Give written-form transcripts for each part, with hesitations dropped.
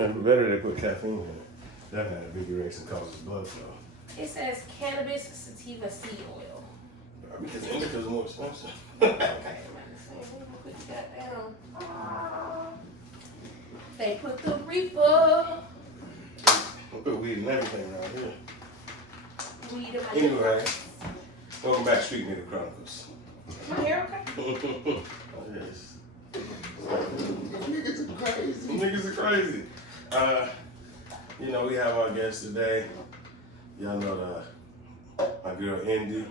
And better they put caffeine in it. That had a big reaction causes blood flow. It says cannabis sativa seed oil. Because indica's more expensive. Okay, put that down. They put the reefer. We put weed in everything around here. Weed in my Anyway, welcome back to Street Nigga Chronicles. My hair okay? Oh, yes. Niggas are crazy. Niggas are crazy. You know, we have our guest today. Y'all know my girl Indy,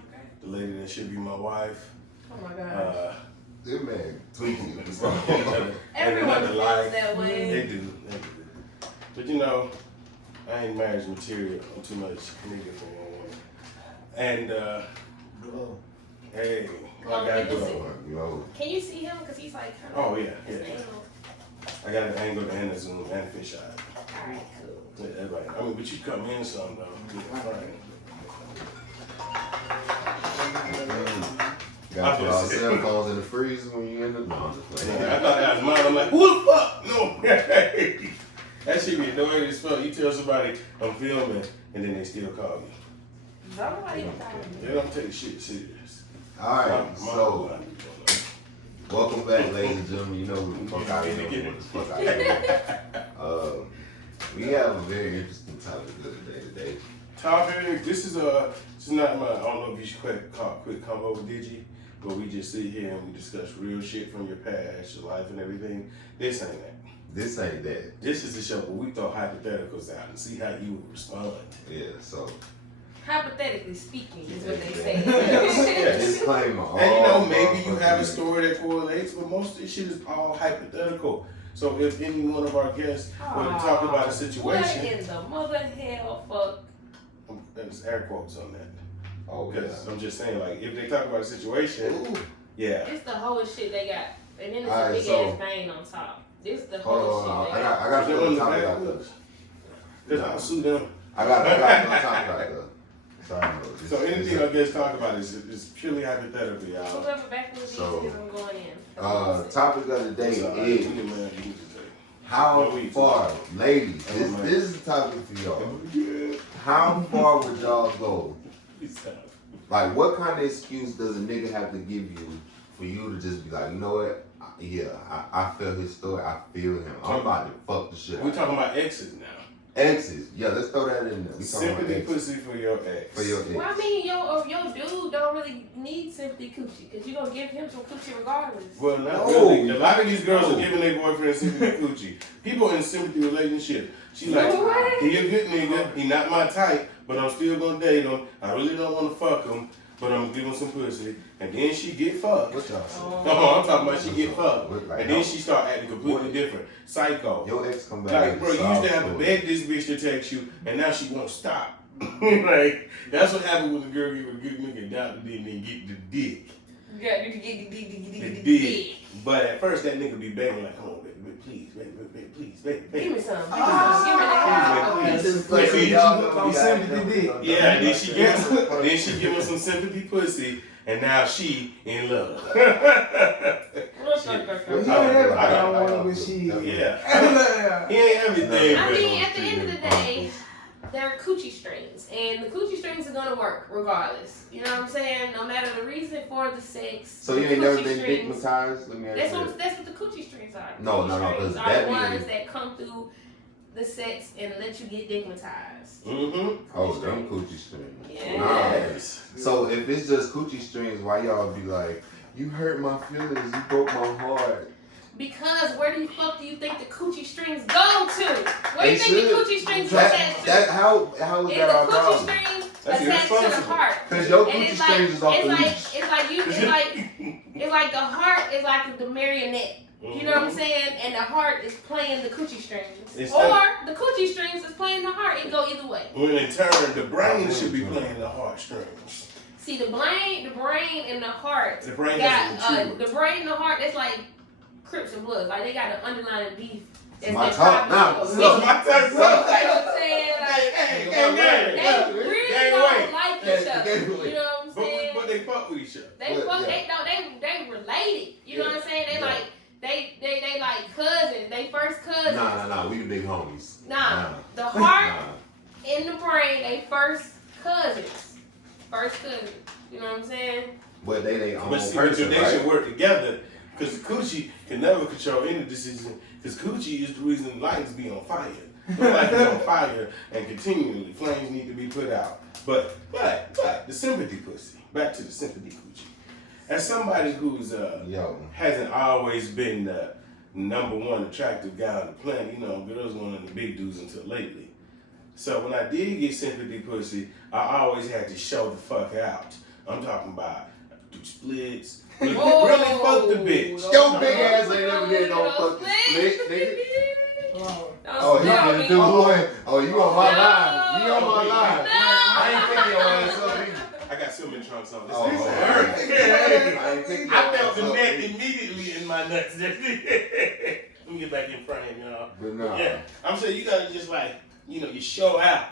the lady that should be my wife. Oh my gosh. That man tweaking. Everyone feels that way. They do. But you know, I ain't marriage material. I'm too much nigga for one woman. And hey, I got Glow. Can you see him? Because he's like kind Oh of. yeah. I got an angle and a zoom and a fish eye. Alright, cool. Yeah, everybody. I mean, but you come in some though. Got to put all cell phones in the freezer when you in the. No, I'm just playing. I thought that was mine. I'm like, who the fuck? No. That shit be annoying as fuck. You tell somebody I'm filming and then they still call you. They don't take shit serious. Alright, so welcome back, ladies and gentlemen. You know what the fuck I do. What the fuck I do. We have a very interesting topic today. Topic. This is not my. I don't know if you should quick come over, did you? But we just sit here and we discuss real shit from your past, your life, and everything. This ain't that. This ain't that. This is the show where we throw hypotheticals out and see how you would respond. Yeah, so. Hypothetically speaking is what they say. Yes. Disclaimer. And you know, maybe you have a story that correlates, but most of this shit is all hypothetical. So if any one of our guests were to talk about a situation. What in the mother hell fuck? There's air quotes on that. Oh, Because I'm just saying, like, if they talk about a situation, yeah. It's the whole shit they got. And then it's All a right, big so- ass vein on top. This is the whole shit they got. I got to They're put on a the topic back out there. wheels. Because I'll sue them. I got a topic out there. Sorry, So anything our guests talk about is purely hypothetical, y'all. Whoever back with So, these, I'm going in. Topic of the day is how far, ladies, this is the topic for y'all. How far would y'all go? Like, what kind of excuse does a nigga have to give you for you to just be like, you know what? Yeah, I feel his story. I feel him. I'm about to fuck the shit out. We're talking about exes now. Exes. Yeah, let's throw that in there. We talking Sympathy about exes. pussy for your ex. For your ex. Well, I mean, your dude don't really need sympathy coochie because you gonna give him some coochie regardless. Well, not No. really. A lot of these girls are giving their boyfriend sympathy coochie. People in sympathy relationship. She like, he a good nigga. He not my type, but I'm still gonna date him. I really don't want to fuck him, but I'm gonna give him some pussy. And then she get fucked. What y'all say? I'm talking about she get fucked. Like, And then she start acting completely different. Psycho. Your ex come back. Like, bro, you used to have to beg this bitch to text you, and now she won't stop. Like, that's what happened when the girl get with a good nigga down and then get the dick. You got to get the Dick. But at first, that nigga be begging, like, come on, baby, please, baby, please, baby. Give me some. Give me that. Yeah, and then she give him some sympathy pussy, and now she in love. Yeah. He ain't everything. I mean, at the end of the day, they're coochie strings, and the coochie strings are gonna work regardless. You know what I'm saying? No matter the reason for the sex. So you ain't never been stigmatized? Let me ask That's you what the coochie strings are. No, Strings because are that the ones means that come through the sex and let you get stigmatized. Mm-hmm. oh, them coochie strings. Yes. Nah. So if it's just coochie strings, why y'all be like, you hurt my feelings, you broke my heart? Because where the fuck do you think the coochie strings go to? Where do you think the coochie strings attached to? How is Is that our the coochie problem? strings That's attached to the irresponsible. heart? Because your And coochie it's strings is off the leash. It's like the heart is like the marionette. You know what I'm saying? And the heart is playing the coochie strings. Or the coochie strings is playing the heart. It go either way. When in turn, the brain should be playing the heartstrings. See, the brain and the heart The brain got doesn't the brain and the heart. That's like Crips and Bloods. Like they got an underlying beef. That's My their talk problem. now. So my turn. You know what I'm saying? Like, they really don't like each other. You know what I'm saying? But they fuck with each other. They related. You know what I'm saying? They they like cousins. They first cousins. Nah. We the big homies. Nah. The heart and the brain, they first cousins. You know what I'm saying? But they own But see, person, they right? should work together because the coochie can never control any decision because coochie is the reason lights be on fire. The light is on fire and continually flames need to be put out. But the sympathy pussy. Back to the sympathy coochie. As somebody who's hasn't always been the number one attractive guy on the planet, you know, girls one of the big dudes until lately. So when I did get sympathy pussy, I always had to show the fuck out. I'm talking about do splits. Really fuck the bitch. Your big ass ain't never did no fucking split, nigga. Oh, you gonna do one? Oh, you on my line? You on my line? I ain't picking your ass up either. I got swimming trunks on. I felt the neck immediately in my nuts. Let me get back in frame, y'all. But no. Yeah, I'm saying you gotta just like, you know, you show out.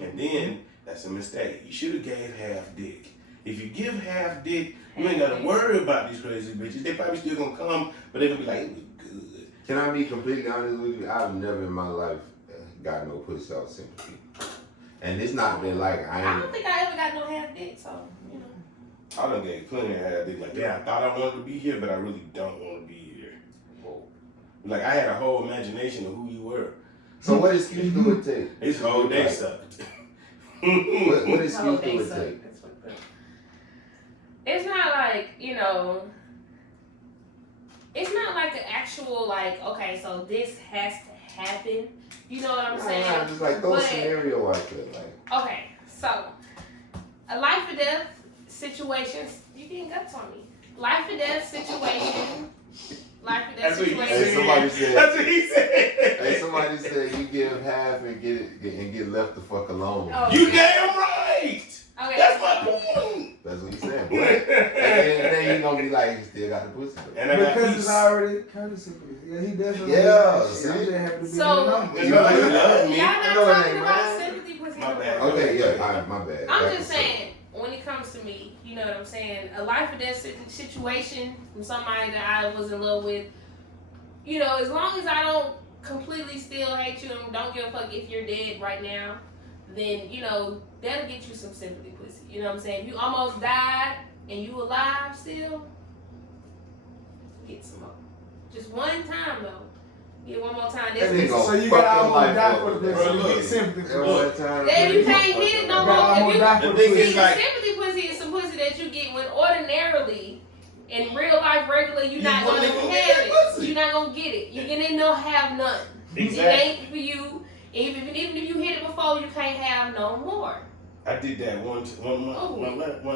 And then, that's a mistake. You should have gave half dick. If you give half dick, you ain't gotta worry about these crazy bitches. They probably still gonna come, but they gonna be like, it was good. Can I be completely honest with you? I've never in my life got no pussy out sympathy. And it's not been like I don't think I ever got no half dick, so, you know. I done gave plenty of half dick. Like, yeah, I thought I wanted to be here, but I really don't want to be here. Whoa. Like, I had a whole imagination of who you were. So what excuse do it take? This whole day sucked. What excuse do it take? It's not like, you know, it's not like an actual, like, okay, so this has to happen. You know what I'm saying? Nah, just like those scenario like that. Like. Okay, so a life or death situation. You getting guts on me? Life or death situation. Life or death situation. Hey, somebody said. That's what he said. Hey, somebody said you give half and get left the fuck alone. Oh, You damn right. Okay. That's my point. That's what he said. But at the end of the day, he gonna be like, he still got the pussy. And I got because peace. it's already courtesy. Yeah, he definitely. Yeah, I just have to be So, You love me. y'all I not know it talking ain't about mine. sympathy pussy. My bad. Okay, yeah, all right, my bad. I'm just saying, when it comes to me, you know what I'm saying? A life or death situation from somebody that I was in love with, you know, as long as I don't completely still hate you and don't give a fuck if you're dead right now, then, you know, that'll get you some sympathy pussy. You know what I'm saying? If you almost died and you alive still, get some more. Just one time, though. Get one more time. So you got almost die for the pussy. You get sympathy for it. If you can't hit it no more, The thing is, like, sympathy pussy is some pussy that you get when ordinarily, in real life, regular, you're not gonna have it. You're not gonna get it. You're gonna end up have none. Exactly. It ain't for you. Even if you hit it before, you can't have no more. I did that one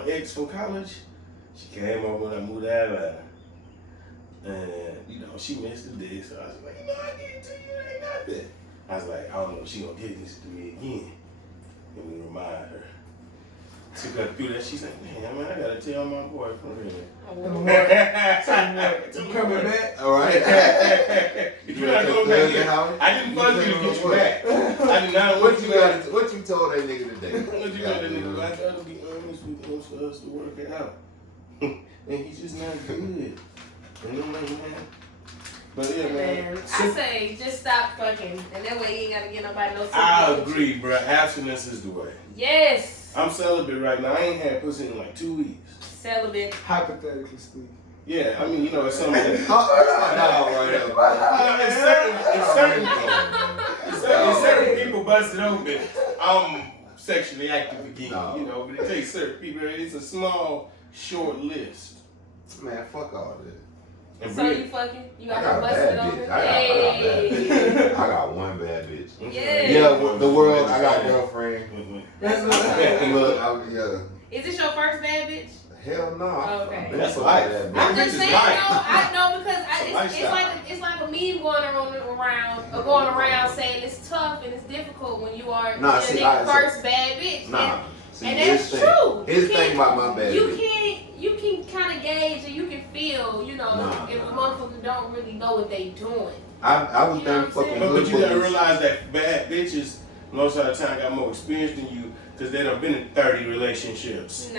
ex from college. She came over when I moved out of Atlanta. And, you know, she missed the dick, so I was like, you know, I get it to you, it ain't nothing. I was like, I don't know if she gonna get this to me again. And we remind her. Took her through that, she's like, man, I gotta tell my boyfriend. You coming back? All right. You're not going back in. I didn't fuck you to get you back. I did not want you back. What you told that nigga today? What you told that nigga? I tried to be honest with him for us to work it out. And he's just not good. You know what I mean? But yeah, man. I say just stop fucking, and that way you ain't gotta get nobody no sympathy. I agree, bro. Abstinence is the way. Yes. I'm celibate right now. I ain't had pussy in like 2 weeks. Celibate. Hypothetically speaking. Yeah, I mean, you know, it's something that... If certain people busted open, I'm sexually active again, you know, but it takes certain people. It's a small, short list. Man, fuck all that. So you fucking, you got her busted open? I got one bad bitch. Yeah. The world, I got a girlfriend. Look, yeah. Is this your first bad bitch? Hell no. Okay. That's life. I'm just saying, I know because it's like a meme going around saying it's tough and it's difficult when you are your first bad bitch. And that's true. Here's the thing about my bad bitch. You can kind of gauge and you can feel, you know, if a motherfucker don't really know what they doing. I was done fucking good. But you gotta realize that bad bitches most of the time got more experience than you because they done been in 30 relationships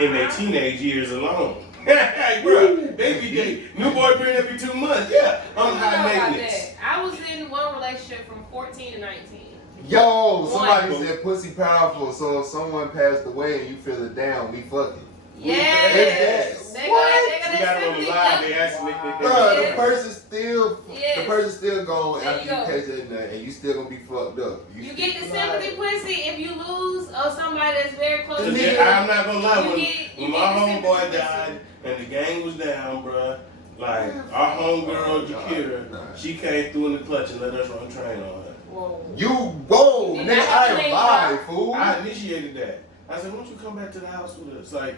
in their teenage years alone. Hey, bro, baby date, new boyfriend every 2 months. Yeah, I'm high maintenance. I was in one relationship from 14 to 19. Yo, somebody said pussy powerful, so if someone passed away and you feel it down, we fucking. Yes. What? We got it on the live. They actually Bro, the person still going There after you you go. catch that nut, and you still gonna be fucked up. You get the sympathy pussy if you lose or somebody that's very close to you. I'm not gonna lie, when my get the homeboy sympathy died and the gang was down, bruh, like our homegirl Jakira, she came through in the clutch and let us run train on her. Whoa. Whoa, You nigga, not I playing am live, fool. I initiated that. I said, why don't you come back to the house with us? Like,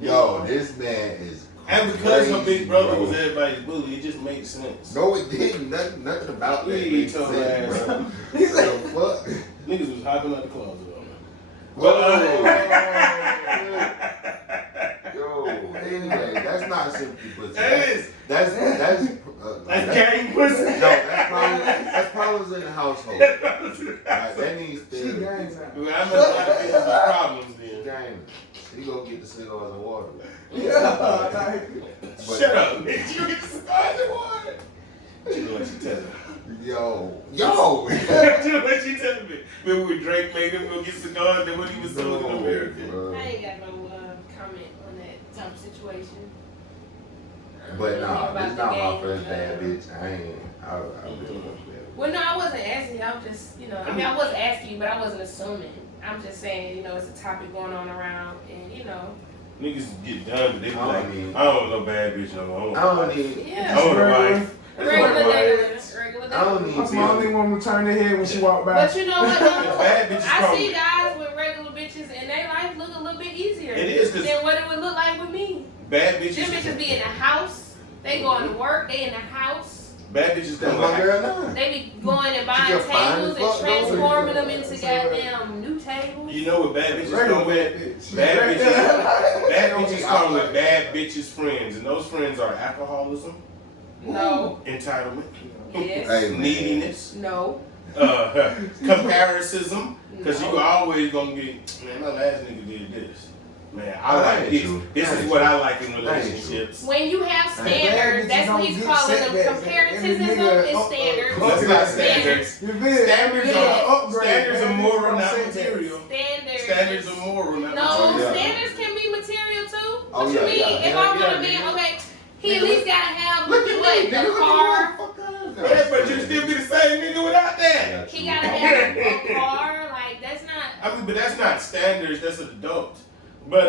Yo, this man is and because her crazy, big brother bro. was everybody's bully, it just made sense. No, it didn't. Nothing about that He made told sense, her bro. The fuck? Niggas was hopping out the closet on her. Whoa. Yo, anyway, that's not sympathy pussy. That is. That's gang pussy. No, that's problems in the household. Right, that needs She therapy. gangs out. I know a lot of people with problems then. Gang. You go get the cigars and water. Yeah. Shut up, bitch. You get the cigars and water. You know what she tell her. Yo. You know what she tell me. Remember when Drake made him go get cigars and when he was sold in America? I ain't got no comment on that type of situation. But nah, About it's the not my game, first bad bitch. I really love that. Well, no, I wasn't asking you. I was just, I was asking you, but I wasn't assuming. I'm just saying, it's a topic going on around, and Niggas get done, but they be like, mean- I don't want no bad bitch no more. I don't need. Yeah. I want a wife. Regular. I don't need That's my only one who turn their head when she walk by. But you know what? The bad bitches I call see me. guys with regular bitches, and their life look a little bit easier. It is, 'cause than what it would look like with me. Bad Them bitches. bitches be in the house. They going to work. They in the house. Bad bitches That's come my like, girl now. They be going and buying just fine tables as and fuck, transforming though. them into goddamn new tables. you know what bad bitches Regular come with? bitch. Bad bitches come with outlet. bad bitches friends, and those friends are alcoholism, No. entitlement, Yes. Hey, man. No. neediness, comparisism, because you always gonna get, man, my last nigga did this. Man, I That like ain't this. true. This That is ain't what true. I like in ain't relationships. When you have standards, that's what he's calling them. Comparatism is standards. That's not standards. You feel? Standards Yeah. are standards are moral, not material. Standards. Standards are moral, not No, material. standards can be material too. Oh, What you yeah, mean? yeah, If yeah, I want yeah, a man, nigga. okay, he Nigga, at least gotta have Look at what, me, nigga. a Look car. at me. Yeah, but you still be the same nigga without that. He gotta have a car. Like that's not. I mean, but that's not standards. That's an adult. But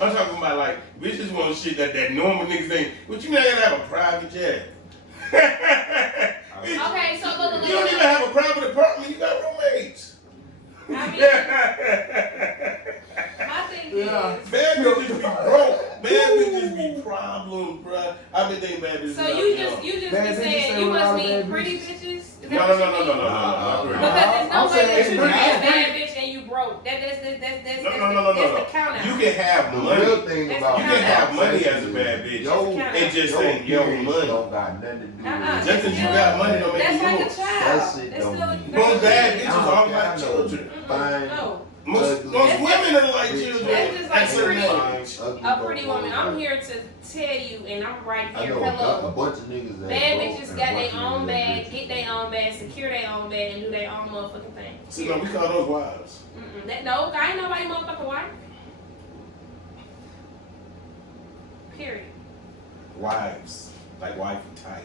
I'm talking about like bitches want shit that normal niggas ain't. What you mean? I gotta have a private jet. Bitch, Okay, so look. you don't even have a private apartment. You got roommates. I mean, my thing Yeah. is. Bad bitches be broke. Bad bitches be problems, bruh. I've been thinking bad bitches. So about you them. just be Bad bitches saying say you we're must all mean bad pretty bitches. bitches? Is that No. what you mean? Because there's no I'm way that saying you can be a it's bad bitch and you broke. That's No. the count out. You can have The money. real thing That's about You can have money as a bad bitch. Yo, It just ain't your money. Don't got nothing to do with it. Just because you got money don't make That's you like a yours. child. That shit That's don't still mean- Most bad I bitches don't are all care, about I know. children. Fine. No. Most Ugly. women are like children. That's just like at certain pretty- age. A pretty woman. I'm here to tell you, and I'm right I here. know a Hello. bunch of niggas that Bad broke bitches and got a bunch their of own niggas bag, that get their own bag, secure their own bag, and do their own motherfucking thing. See, no, we call those wives. No, I ain't nobody motherfucking wife. Period. Wives. Like wifey type.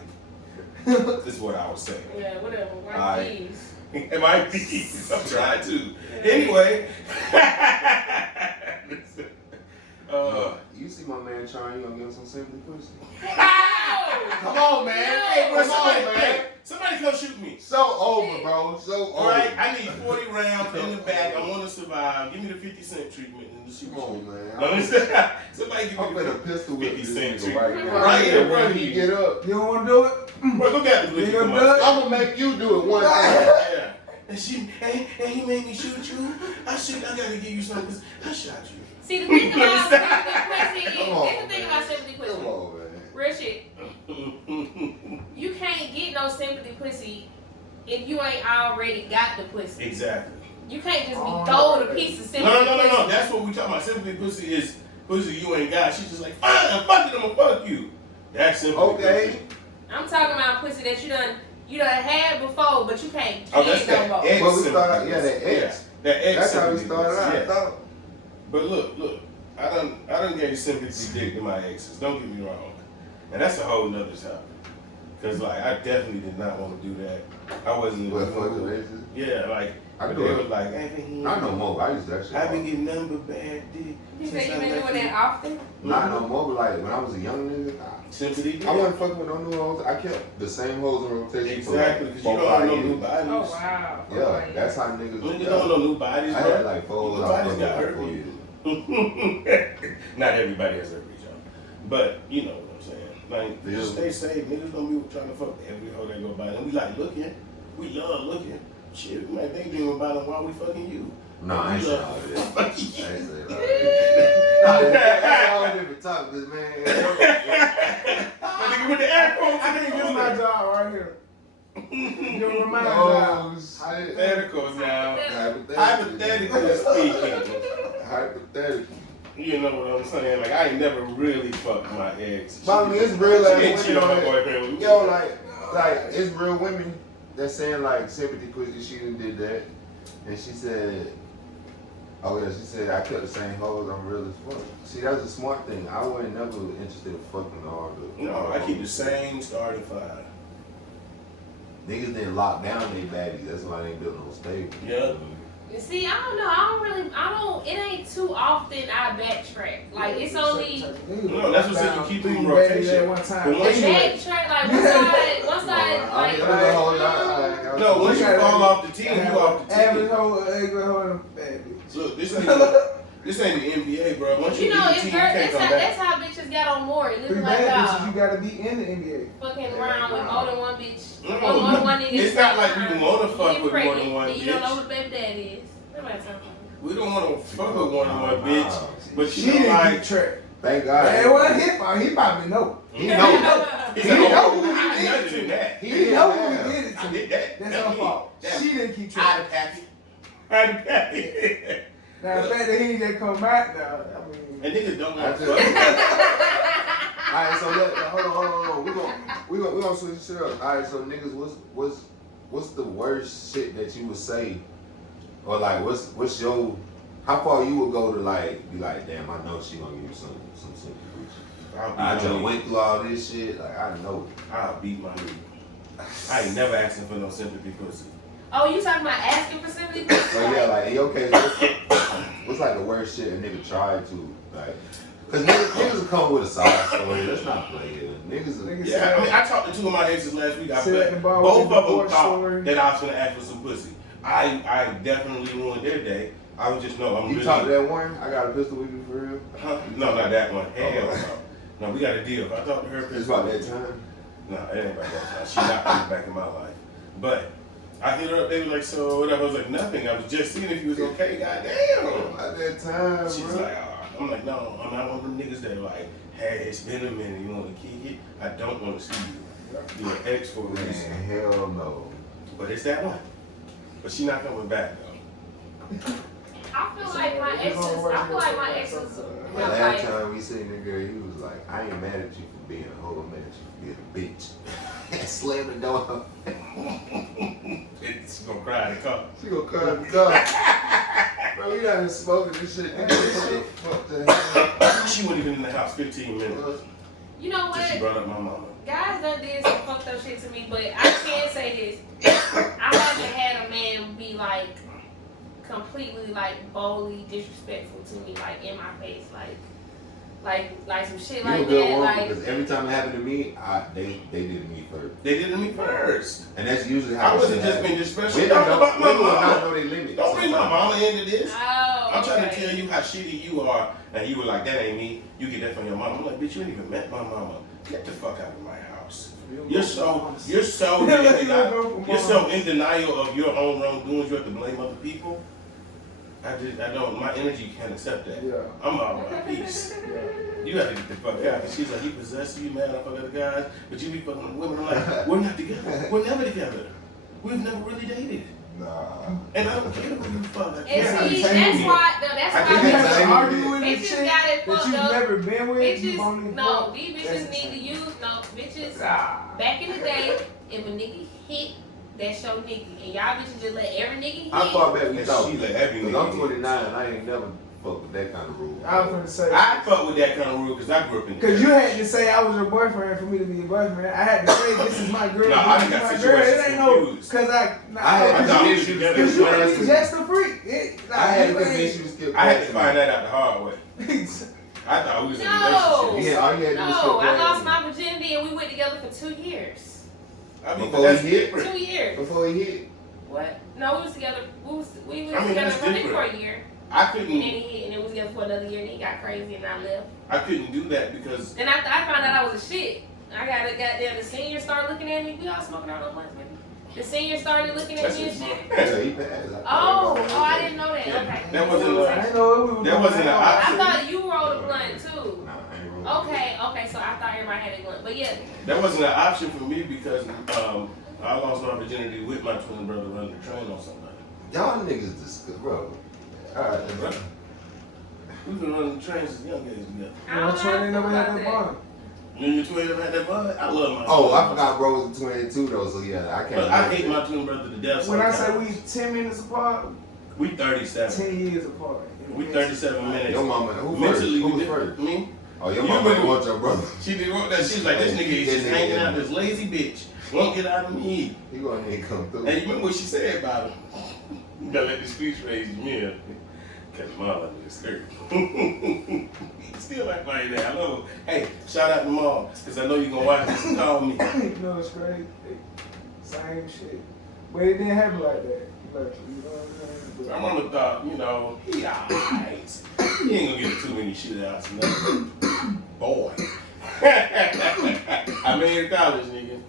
This is what I was saying. Yeah, whatever. Wife, Alright. please. It might be. I'm trying to. Anyway. You see my man trying, you gonna give him some sympathy pussy? Come on, man. No. Hey, bro, Come on, man. hey, somebody come shoot me. So over, bro. So over. All right, I need 40 rounds in the back. I want to survive. Give me the 50 Cent treatment and the shoot. Come on, man. Somebody give I'm me the finna pistol whip 50 this Cent nigga right treatment. now. Right in front When of he you. get up, You don't want to do it? Bro, go get the blicky You from gonna do it? us. I'm gonna make you do it one time. Yeah. And he made me shoot you. I gotta give you something 'cause I shot you. See, the thing about sympathy pussy Come on, is, this the thing man. about sympathy Come pussy. on, man. Real shit. You can't get no sympathy pussy if you ain't already got the pussy. Exactly. You can't just be Oh, throwed a piece of sympathy No. pussy. That's what we talking about. Sympathy pussy is pussy you ain't got. She's just like, fine, fuck it, I'm gonna fuck you. That's simple. Okay. I'm talking about pussy that you done had before, but you can't Oh, that's get no more. that Well, we X started, yeah, that X. Yeah, that X. That's how we started out. Yeah. I thought. But look, I done gave sympathy dick to my exes. Don't get me wrong, and that's a whole nother topic. Cause like I definitely did not want to do that. I wasn't. What, fuck the exes? Yeah, like I they do it. was like, I ain't been. Not no more. I used to that shit. I've been getting nothing but bad dick. You since say you I been left doing you. that often? Not no more, but like when I was a young nigga, Sympathy dick. I wasn't fucking with no new hoes. I kept the same hoes in rotation. Exactly, because you don't know no new bodies. Oh wow. Yeah, that's how niggas. Niggas don't know new bodies, I bro. had like 4 hoes. New I bodies fucked got with hurt like 4 for years. you. Not everybody has herpes, y'all. But you know what I'm saying. Like, Yeah. just stay safe. Niggas don't be trying to fuck every hoe that go by. And we like looking. We love looking. Shit, we might daydream about it while we fucking you. No, I ain't We saying love all of that. I ain't saying all of that. fucking That's a whole different topic, cause man. My nigga with the airport. I think this is my job right here. You're remind job. Hypotheticals now. Hypothetically. Hypothetically speaking. Hypothetically. You know what I'm saying? Like, I ain't never really fucked my ex. But I mean, it's real ass She ain't cheated on my women. boyfriend with me. Yo, like, it's real women that saying like sympathy pussy. She done did that, and she said, "Oh yeah," she said, "I kept the same hoes. I'm real as fuck." See, that's a smart thing. I wasn't never interested in fucking all the. No, I keep the same starting 5. Niggas didn't lock down their baddies. That's why they ain't built no stable. Yeah. You see, I don't know. It ain't too often I backtrack. Like, it's only No, that's what said you keep them in rotation. One But time. once you backtrack, like, once I, like, no, once you fall off the team, you off the Average team. hoe, ugly hoe, and bad bitch. Look, this ain't the NBA, bro. Once you you know, leave the it's team, you can't come that's back. how bitches got on more. It Three looks like bad bitches, you y'all gotta be in the NBA. fucking around with more than one bitch. No, More than one nigga. it's not like we want to You fuck get with more pregnant, than one and you don't know bitch. who the baby daddy is. Nobody talking about. We don't want to fuck with more than one bitch. But She you know, didn't like, keep track. Thank God. Man, it wasn't his fault. He probably know. He know. he He know know who who he he did did it that. He know who Yeah. he did it I to. did that. That's her fault. She didn't keep track. I'd have packed it. Now the fact that he didn't come back now, I mean. And niggas don't I want to just- fuck. Alright, so hold on. We gonna switch shit up. Alright, so niggas, what's the worst shit that you would say, or like what's your, how far you would go to like be like, damn, I know she gonna give you some simple bitch. I just went through all this shit, like I know. I'll beat my nigga. I ain't never asking for no sympathy pussy. Oh, you talking about asking for sympathy? So yeah, like in your case, what's like the worst shit a nigga tried to like? Cause niggas will come with a side story. Let's not play it. Niggas. Yeah, I mean, I talked to 2 of my exes last week. I Sit at the bet bar both with the of them divorce thought story. that I was gonna ask for some pussy. I definitely ruined their day. I was just no. I'm You really. talked to that one? I got a pistol with you for real. Huh? No, not that one. Hell no. No, we got a deal. If I talk to her, It's about that time. No, it ain't about that time. She's not coming back in my life. But I hit her up. They were like, so whatever. I was like, nothing. I was just seeing if you was okay. Goddamn. At that time, She's bro. like, oh. I'm like, no, I'm not one of them niggas that like, hey, it's been a minute. You want to kick it? I don't want to see you. You're an ex for a reason. Man, hell no. But it's that one. But she not coming back though. I feel like my exes. The last time we seen the girl, he was like, I ain't mad at you for being a hoe, I'm mad at you for being a bitch. And slam the door. It's gonna cry in the car. She gonna cut the car. Bro, we done smoking this shit. This shit fucked the hell. She wasn't even in the house 15 minutes. You know Till she what? brought up my mama. Guys done did some fucked up shit to me, but I can say this. I haven't had a man be like completely like boldly disrespectful to me, like in my face, like some shit You like a good that. woman, Like because every time it happened to me, they did it to me first. They did it to me first. And that's usually how I it wasn't should just happen. being disrespectful. Women Talk about my will not mama. know their limits. Don't bring my mama into this. oh, I'm trying to okay. tell you how shitty you are, and you were like, that ain't me. You get that from your mama. I'm like, bitch, you ain't even met my mama. Get the fuck out of my house. You're so in denial of your own wrongdoings. You have to blame other people. I don't. My energy can't accept that. Yeah. I'm all about peace. You have to get the fuck out. And she's like, you possess you mad I fuck other guys, but you be fucking with women. I'm like, we're not together. We're never together. We've never really dated. Nah. And I don't care who you fuck. I And can't see, entertain that's you. why. No, I that's can't why. entertain argue you. with this Bitches chick got it that fucked you've up. never been with, Bitches, you only no, fuck. these That's bitches need to insane. use, no, bitches, Ah. back in the day, if a nigga hit, that's your nigga. And y'all bitches just let every nigga hit. How far back we And talking? she let every Cause nigga I'm hit. 29 and I ain't never fucked with that kind of rule. I was gonna say. I fuck with that kind of rule because I grew up in the Cause you had to say I was your boyfriend for me to be your boyfriend. I had to say this is my girl. No, I this is got my girl. situations It ain't no confused. cause I had thought to we convince you to together. skip Cause class. you just a freak. I had to convince you to skip I had class. to find that out the hard way. I thought we was in a No. relationship. Yeah, all you had to do was skip No, I class. lost my virginity and we went together for 2 years. I mean, Before that's he hit? 2 years. Before he hit. What? No, we was together. We was I mean, together that's for different. a year. I And then couldn't. he hit, and it was together for another year, and he got crazy, and I left. I couldn't do that because Then after I found out I was a shit, I got a goddamn. The senior started looking at me. We all smoking out on blunts, baby. The senior started looking at that's me and just shit. Yeah, he passed. Oh, I didn't know that. Yeah, Okay. that wasn't I didn't know what we were That doing. wasn't an I option. thought you rolled a blunt too. Nah, I ain't rolling. Okay, so I thought everybody had a blunt, but yeah. That wasn't an option for me because I lost my virginity with my twin brother running the train on somebody. Y'all niggas disgust, bro. Alright, bro. We've been running the train since young age together. I don't know how I ain't feel never had about that that. bond. You and your twin ever had that bud? I love my Oh, twin I forgot bro was a 22 though, so yeah, I can't. But I hate my twin brother to death. When I say sometimes. we 10 minutes apart, We 37. 10 years apart. We 37 minutes. Your mama, who Mentally, first? Who was we first? Me? Oh, your You mama remember- didn't want your brother. She didn't want that. She was like, this nigga is just hanging out, this lazy bitch. Won't get out of me. He gonna need to come through. And you remember what she said about him? You gotta let the streets raise you, yeah. Cause mama is scared. Still act like that. I love him. Hey, shout out to Mom, cause I know you gonna watch this and call me. No, it's crazy. Same shit. But it didn't happen like that. Like, you know what My I'm saying? mama thought, you know, he alright. He ain't gonna get too many shootouts, nothing. Boy. I made it to college, nigga.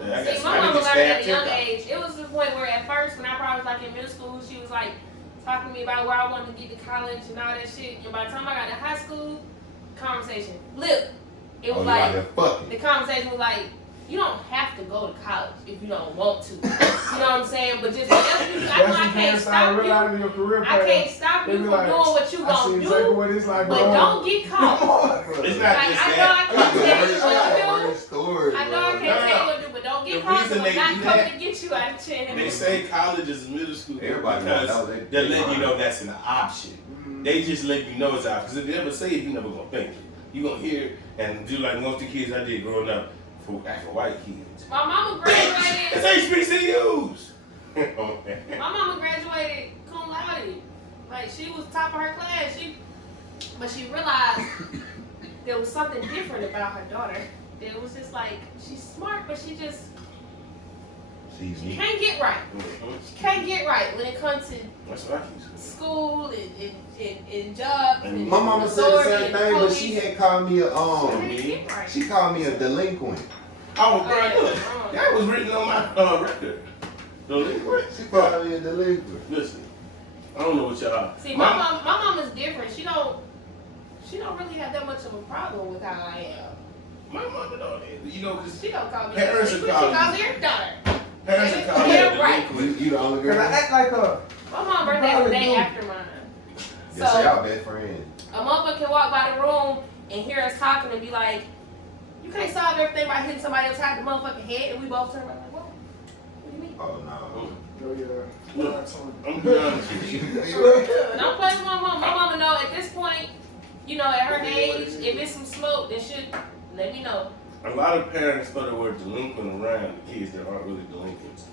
Yeah, I got See, my mama get learned at a stabbed young 10 times. age. It was the point where at first, when I probably was like in middle school, she was like talking to me about where I wanted to get to college and all that shit. And by the time I got to high school, conversation flipped. It was Oh, you like, out there fucking. the conversation was like, you don't have to go to college if you don't want to. You know what I'm saying? But just whatever you do, I know That's I when can't parents start stop you. realizing your career I path. can't stop They you be from like, doing what you I see gonna exactly do, what it's like. but don't get caught. It's Like, not just I know that. I can't tell you what to do. Story, I know I can't tell you what to do, but don't get The caught. reason So they I'm not do coming that- to get you out of chair. They say college is middle school Everybody knows because that. they're letting you know that's an option. Mhm. They just let you know it's out. Because if they ever say it, you never gonna think it. You gonna hear it and do like most of the kids I did growing up for white kids. My mama graduated. It's HBCUs. My mama graduated cum laude. Like she was top of her class. But she realized there was something different about her daughter. It was just like she's smart, but she She's can't get right. She can't get right when it comes to That's what I keep saying. school and jobs. And My mama said the authority same and thing, but police. she had called me She can't get right. she called me a delinquent. Oh, bro, yeah. look, that was written on my record. Delinquent. She called me a delinquent. Listen, I don't know what y'all. See, my mom is different. She don't really have that much of a problem with how I am. My mama don't. You know, because She don't call me. Parents She are calling calls her daughter. parents are calling Yeah, it right. delinquent. You the only Cause I girl? act like her. My mom's birthday was the day after mine. Yeah, so So y'all best friends. a motherfucker can walk by the room and hear us talking and be like, you can't solve everything by hitting somebody upside the motherfucking head, and we both turn around like, what? What do you mean? Oh no. Oh yeah. Look, I'm gonna be honest with you. Don't play with my mom. My mama know at this point, you know, at her age, if it's some smoke, then should let me know. A lot of parents throw the word delinquent around the kids that aren't really delinquents.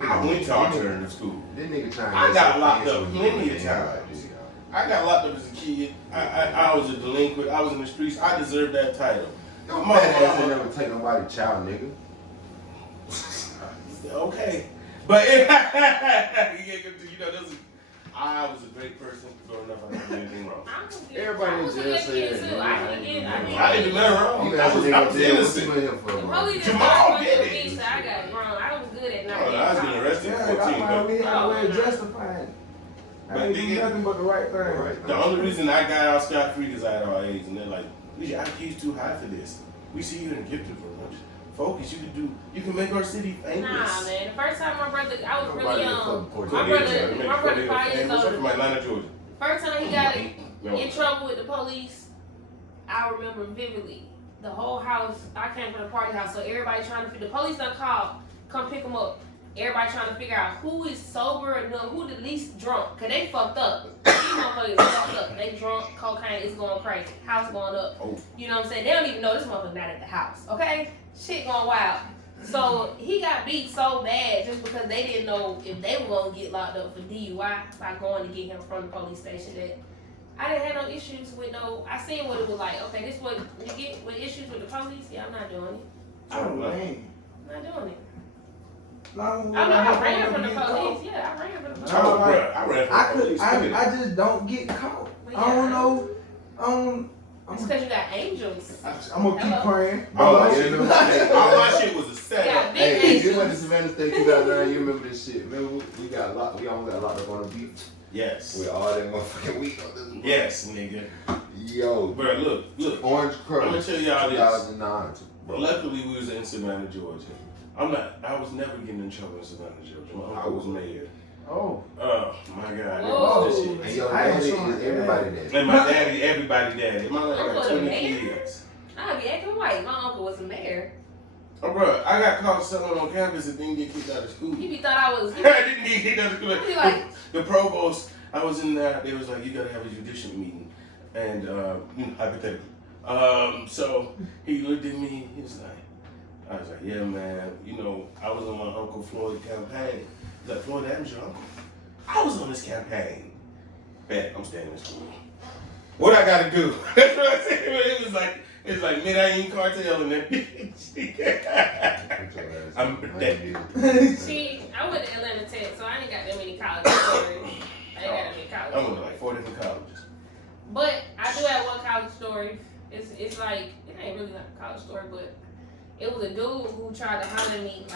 I went to alternative school. This nigga trying to I get got so locked fancy up when you plenty in of there times. like this, y'all. I got locked up as a kid. I was a delinquent. I was in the streets. I deserved that title. Your My fat ass ain't mama- never take nobody child, nigga. Okay, but you know, I was a great person growing up. I didn't do anything wrong. Everybody I in was a jail good say kid that, too. nigga. I didn't get. I didn't do nothing wrong. You I asked a was nigga jail, what you innocent. in here for, The bro? police Jamal just did fucked it. me, so I got it wrong. I was good at not Oh, getting I was caught. getting arrested Yeah, at that's 14, why we but had a way of justifying. I But ain't do nigga- nothing but the right thing. Right. the only reason I got out scot free is I had all A's, and they're like, "Your IQ's too high for this. We see you in gifted for much focus. You can make our city famous. Nah, man. The first time my brother, I was really young. My My brother 5 years What's up older. from Atlanta, Georgia? First time he got in trouble with the police, I remember vividly. The whole house, I came from the party house, so everybody trying to, the police done called, come pick him up. Everybody trying to figure out who is sober enough, who the least drunk, cause they fucked up. These motherfuckers fucked up. They drunk, cocaine is going crazy, house going up. Oh. You know what I'm saying? They don't even know this motherfucker not at the house, okay? Shit going wild. So he got beat so bad just because they didn't know if they were gonna get locked up for DUI by going to get him from the police station. That I didn't have no issues with I seen what it was like. Okay, this what you get with issues with the police. Yeah, I'm not doing it. Oh, man. I'm not doing it. Long I ran from the police. Yeah, I ran from the police. Oh, bro, I ran from the police. I just don't get caught. I don't know. It's because you got angels. I'm gonna keep praying. All my shit was a setup. Hey, you went to Savannah State 2009. You remember this shit? Remember we got locked. We almost got locked up on the beach. Yes. With all that motherfucking weed on this. Yes, nigga. Yo, Bro, look. Orange Crush. I'm gonna tell y'all this. 2009. Bro. Luckily, we was in Savannah, Georgia. I was never getting in trouble in Savannah, Georgia. My uncle was mayor. Oh. Oh my God. Whoa. This shit. And your daddy is everybody daddy. And my daddy, everybody daddy. My Uncle got was 20 mayor? kids. I'd be acting white. My uncle was a mayor. Oh, bro, I got caught selling on campus and didn't get kicked out of school. He thought I was. I didn't get kicked out of school. He like- The provost, I was in there, they was like, you gotta have a judicial meeting. And, hypothetically. So he looked at me, he was like, I was like, yeah, man, I was on my Uncle Floyd's campaign. He's like, Floyd, that was your uncle. I was on his campaign. Bet, I'm staying in school. What I gotta do? That's what I said. It was like Mid-Ain Cartel and that bitch. I'm that. See, I went to Atlanta Tech, so I ain't got that many college stories. I ain't got that many college I went to stories. like 4 different colleges. But I do have one college story. It's like, it ain't really like a college story, but it was a dude who tried to holler at me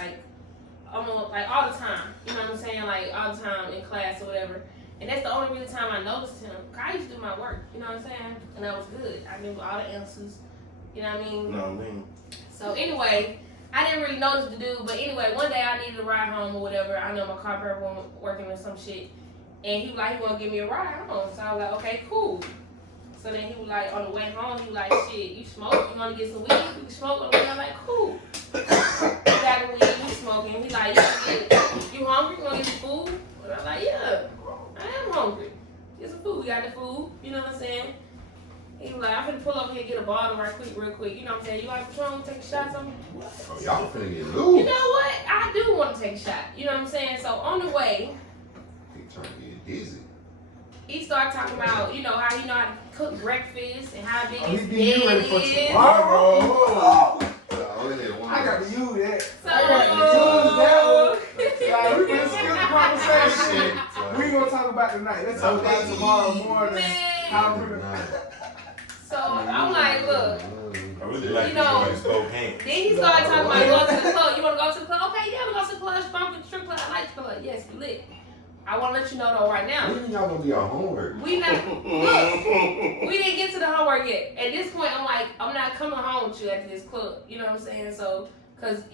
almost like all the time. You know what I'm saying? Like all the time in class or whatever. And that's the only real time I noticed him. I used to do my work, you know what I'm saying? And that was good. I knew all the answers. You know what I mean? No, I mean. So anyway, I didn't really notice the dude, but anyway, one day I needed a ride home or whatever. I know my carpenter was working on some shit. And he was like, he wanna give me a ride home. So I was like, okay, cool. So then he was like, on the way home, he was like, shit, you smoke? You wanna get some weed? We can smoke on the way. I'm like, cool. We got the weed, we smoking. He like, you hungry? You wanna get some food? And I'm like, yeah, I am hungry. Get some food. We got the food, you know what I'm saying? He was like, I'm finna pull up here and get a bottle real quick. You know what I'm saying? You like Patron, take a shot, something? Oh, y'all finna get loose. You know what? I do want to take a shot. You know what I'm saying? So on the way, He trying to get dizzy. he started talking about, how he know how to cook breakfast and how big Oh, his he bed getting ready for is. tomorrow. Oh, I got to use that. So, I got to use that one. Like, we can skip the conversation. We ain't gonna talk about tonight. Let's talk about tomorrow morning. How we So I'm like, look. I really like these both hands. Then he started talking about going to the club. You want to go to the club? Okay, yeah, we go to the club. Bumping strip club. I like the club. Yes, you lit. I want to let you know though right now. When y'all gonna be on homework? We didn't get to the homework yet. At this point, I'm like, I'm not coming home with you after this club. You know what I'm saying? So, cause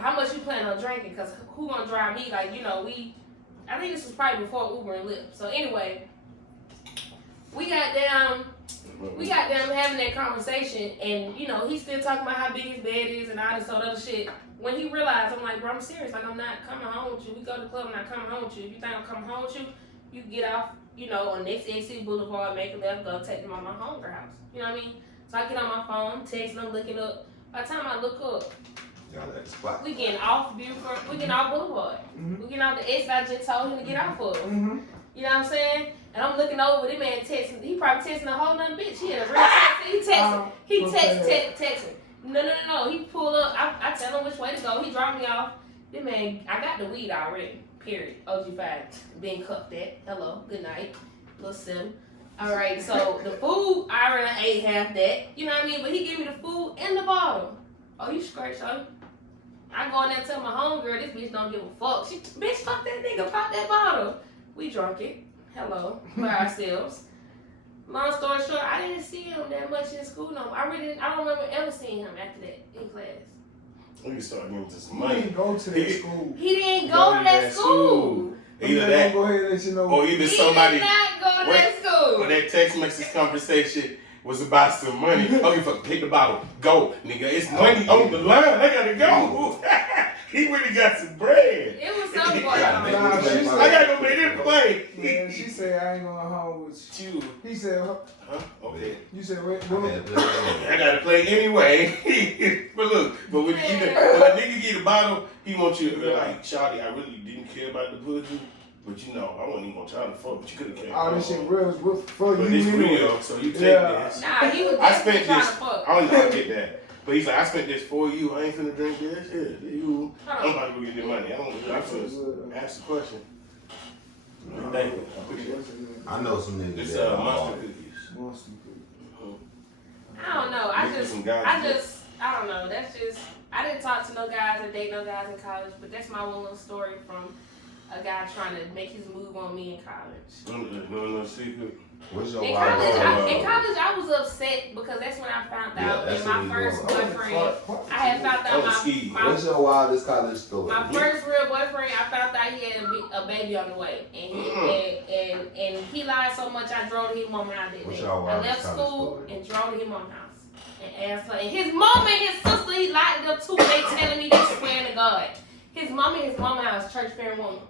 how much you plan on drinking? Cause who gonna drive me? Like, I think this was probably before Uber and Lyft. So anyway, we got down having that conversation, and he's still talking about how big his bed is and all this other shit. When he realized, I'm like, bro, I'm serious. Like, I'm not coming home with you. We go to the club, I'm not coming home with you. If you think I'm coming home with you, you can get off, on next exit Boulevard, make a left, go take them on my hunger house. You know what I mean? So I get on my phone, texting them, looking up. By the time I look up, Y'all at the spot. we getting off Buford, we getting off Boulevard. Mm-hmm. We getting off the exit I just told him to get off of. Mm-hmm. You know what I'm saying? And I'm looking over, this man texting. He probably texting a whole nother bitch. He had a real text. He texting. No. He pull up. I tell him which way to go. He dropped me off. This man, I got the weed already. Period. OG5. Being cuffed at. Hello. Good night. Little sim. Alright, so the food, I already ate half that. You know what I mean? But he gave me the food and the bottle. Oh, you straight, son? I go in there and tell my homegirl, this bitch don't give a fuck. Bitch, fuck that nigga, pop that bottle. We drunk it. Hello. By ourselves. Long story short, I didn't see him that much in school no more. I don't remember ever seeing him after that in class. We can start getting to some He money. didn't go to that school. He didn't go to that school. Either that, Go ahead and let you know. or either somebody. He did not go to that school. Or that text message conversation was about some money. Okay, fuck, take the bottle. Go, nigga. It's money on the line. I gotta go. He really got some bread. It was something going Yeah, on. Nah, she I gotta go make this play. Man, she said I ain't going home with you. You. He said, Huh? Okay. you said, wait, I gotta play anyway. But look, but when a nigga get a bottle, he wants you to be like, Shawty, I really didn't care about the pussy. But you know, I wasn't even gonna try to fuck, but you could have came. all this shit real for But you. it's anyway. real, so you take this. Nah, he was I spent definitely trying this. to fuck. I don't even get that. But he's like, I spent this for you. I ain't finna drink this. Yeah, you. Hold on. I'm about to go get the money. I'm finna ask the question. Thank you. I appreciate it. I know some niggas. It's that are monster hard. cookies. I don't know. I Some just, guys I don't know. That's just, I didn't talk to no guys or date no guys in college, but that's my one little story from a guy trying to make his move on me in college. No secret. What's your In wild college, I was upset because that's when I found out that's that my what we first doing. boyfriend, I had found out What's your wildest college story? my first real boyfriend, I found out he had a baby on the way, and he lied so much I drove to his mama house that What's day. your I wildest left college school story? and drove to his mama house and asked her. And his mom and his sister, he lied to them too. They telling me they swearing to God. His mom and his mama house church fair woman,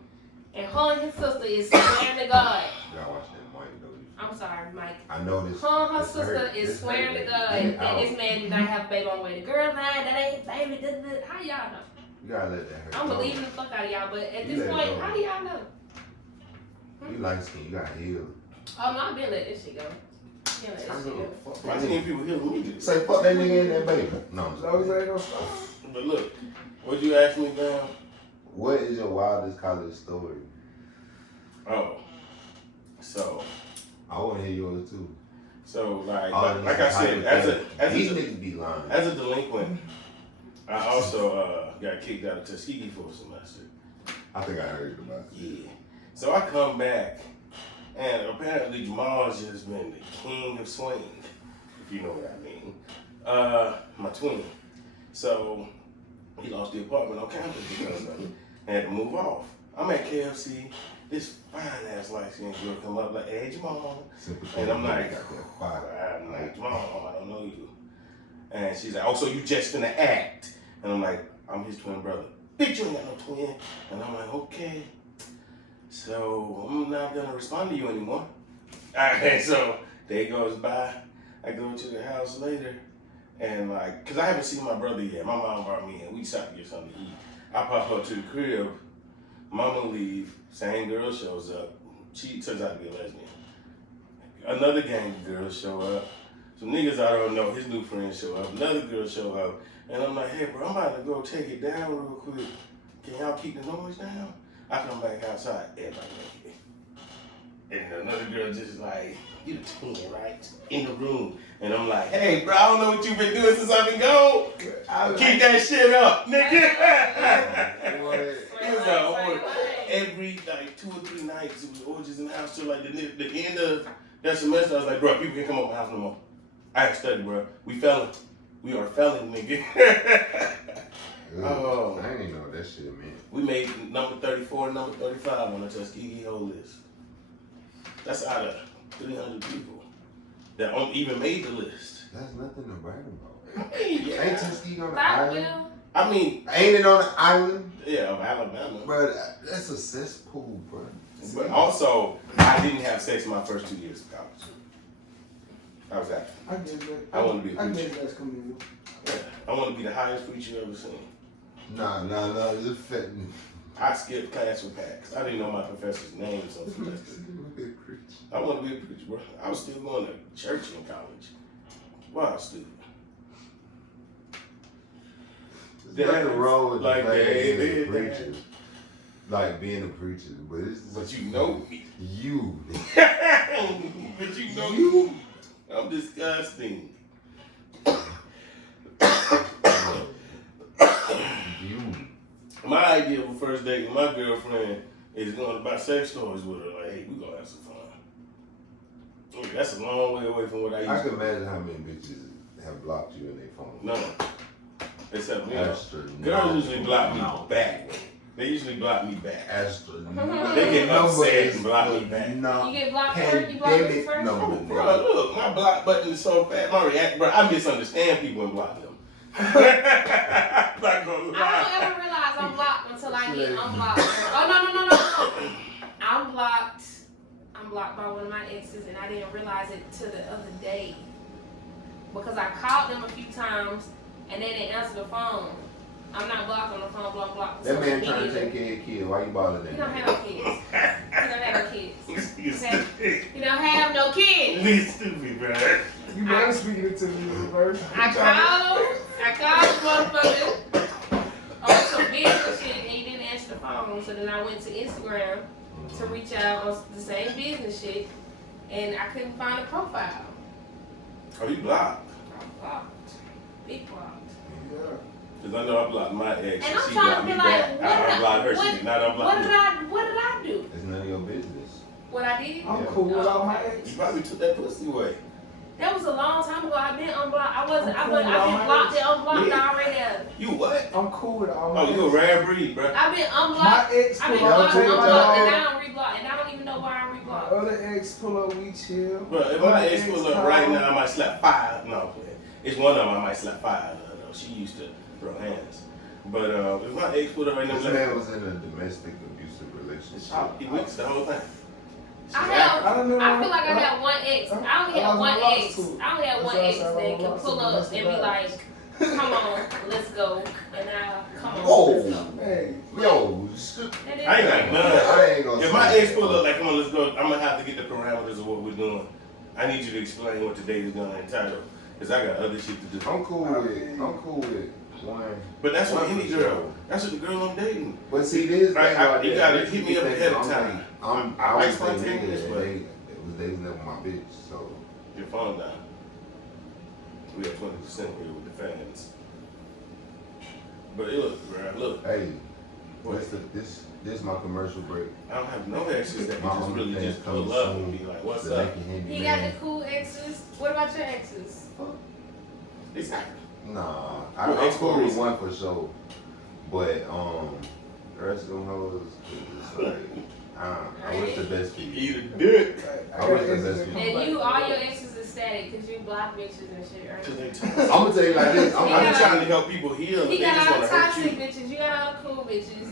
and her and his sister is swearing to God. You gotta watch that Mike though. I'm sorry, Mike. I know this. Her and her this sister hurt. is This swearing to hurt. God Get it that out. this man did not have a baby on the way. The girl lied, that ain't baby. How y'all know? You gotta let that hurt. I'm go. believing the fuck out of y'all, but at You this let it point, go. how do y'all know? You like skin, you gotta heal. Oh no, I've been let this shit go. Been let I this shit know. go. Fuck I that seen nigga. people healing me. Say fuck that nigga and that baby. No, I'm As long as sorry. they don't stop. But look, what'd you ask me, man? What is your wildest college story? Oh, so I wanna hear yours too. like All like this I said, these niggas be lying. as a delinquent, I also got kicked out of Tuskegee for a semester. I think I heard about it. Yeah. So I come back, and apparently Jamal's just been the king of swing, if you know what I mean. My twin. So he lost the apartment on campus because of it. And had to move off. I'm at KFC. This fine ass light skinned girl come up like, hey Jamal. And I'm like, Jamal, I don't know you. And she's like, oh, so you just finna act. And I'm like, I'm his twin brother. Bitch, you ain't got no twin. And I'm like, okay. So I'm not gonna respond to you anymore. Alright, so day goes by. I go to the house later. And like, cause I haven't seen my brother yet. My mom brought me in. We decided to get something to eat. I pop up to the crib. Mama leave. Same girl shows up. She turns out to be a lesbian. Another gang of girls show up. Some niggas I don't know, his new friends show up. Another girl show up. And I'm like, hey bro, I'm about to go take it down real quick. Can y'all keep the noise down? I come back outside, everybody naked. And another girl just like, you the twin, right? In the room. And I'm like, hey bro, I don't know what you've been doing since I've been gone. Keep that shit up, nigga. It was a whole, every like 2 or 3 nights, it was orgies in the house till like the end of that semester. I was like, bro, people can't come up my house no more. I had to study, bro. We felon. We are felon, nigga. Oh. I didn't even know what that shit meant. We made number 34 and number 35 on the Tuskegee whole list. That's out of 300 people that even made the list. That's nothing to brag about. I mean, yeah. Ain't Tuskegee on the island? Stockville. I mean, Ain't it on the island? yeah, of Alabama. Bro, that's a cesspool, bro. But also, I didn't have sex in my first 2 years of college. I was acting. I get that. I want to be a I preacher. get that's coming. Yeah, I want to be the highest preacher you ever seen. Nah, this fat. I skipped class with Pax. I didn't know my professor's name so I want to be a preacher, bro. I was still going to church in college. Wow, stupid. There's nothing wrong with Like the fact that being a David. preacher. Like being a preacher, but it's But you know me. you. But you know you. I'm disgusting. You. My idea of a first date with my girlfriend is going to buy sex toys with her. Like, hey, we gonna have some fun. Yeah, that's a long way away from what I I used can to. imagine how many bitches have blocked you in their phone. No. Except me. Astronomical. Girls usually block me back. They usually block me back. Astronomical. They get upset and block me back. You get blocked first? You block me first? No, Bro, look, my block button is so fast. My react, bro, I misunderstand people and block them. Not gonna lie. I don't ever realize I'm blocked until I get unblocked. Oh, no. I'm blocked by one of my exes, and I didn't realize it till the other day. Because I called them a few times, and they didn't answer the phone. I'm not blocked on the phone, block. That man trying to take care of your kid. Why you bothering that? He don't have no kids. He don't have no kids. You stupid. He don't have no kids. You stupid, bro. You better speak it to me in reverse. I called the motherfucker on some business shit, and he didn't answer the phone. So then I went to Instagram to reach out on the same business shit, and I couldn't find a profile. Oh, you blocked? I'm blocked. Big blocked. Yeah. Because I know I blocked my ex. And I'm she trying blocked to me be back. like, I unblocked her. She did not unblock me. What did I do? It's none of your business. What I did? I'm cool without my ex. You probably took that pussy away. That was a long time ago. I've been unblocked. I've been I'm cool with all my blocked and unblocked Yeah. already. You what? I'm cool with all my Oh, you a ex. rare breed, bro. I've been My unblocked. ex I've been pull up, blocked, take unblocked, and my now I'm reblocked, and I don't even know why I'm My reblocked. other ex pull up, we chill. Bro, if my ex pull up right now, I might slap five. No, I'm playing. It's one of them I might slap five. No, she used to throw hands. But if my ex pull up right now, This man was in a domestic abusive relationship. he witnessed the whole thing. I feel like I had one ex. I only had one ex. I only had one ex that can pull up and be like, "Come on, let's go," and now come on. Let's go. Hey, yo, And then- I ain't like none. I ain't gonna If say my that. ex pull up like, come on, let's go, I'm gonna have to get the parameters of what we're doing. I need you to explain what today is gonna entitle, because I got other shit to do. I'm cool with one. But that's what one any for girl. sure. That's what the girl I'm dating. But see, this Right, thing about you that, gotta you hit me up think ahead of I'm time. like- I I like was thinking spontaneous, that but- it was dating up with my bitch, so. Your phone down. We have 20% here with the fans. But look, bro, look. Hey, What? this my commercial break. I don't have no exes that My can just only really fans just coming pull up soon. and be like, what's The up? naked handy He got man. the cool exes. What about your exes? Exactly. Nah, Well, I'm ex cool with reason. one for sure. But the rest of them hoes, it's like I wish the best for you. Eat a dick. I wish the best for you. And you, all your exes are static because you block bitches and shit, right? Cause they I'm gonna tell you like this. I'm got trying to help people heal. He They got just all want the to hurt toxic you. bitches. You got all the cool bitches.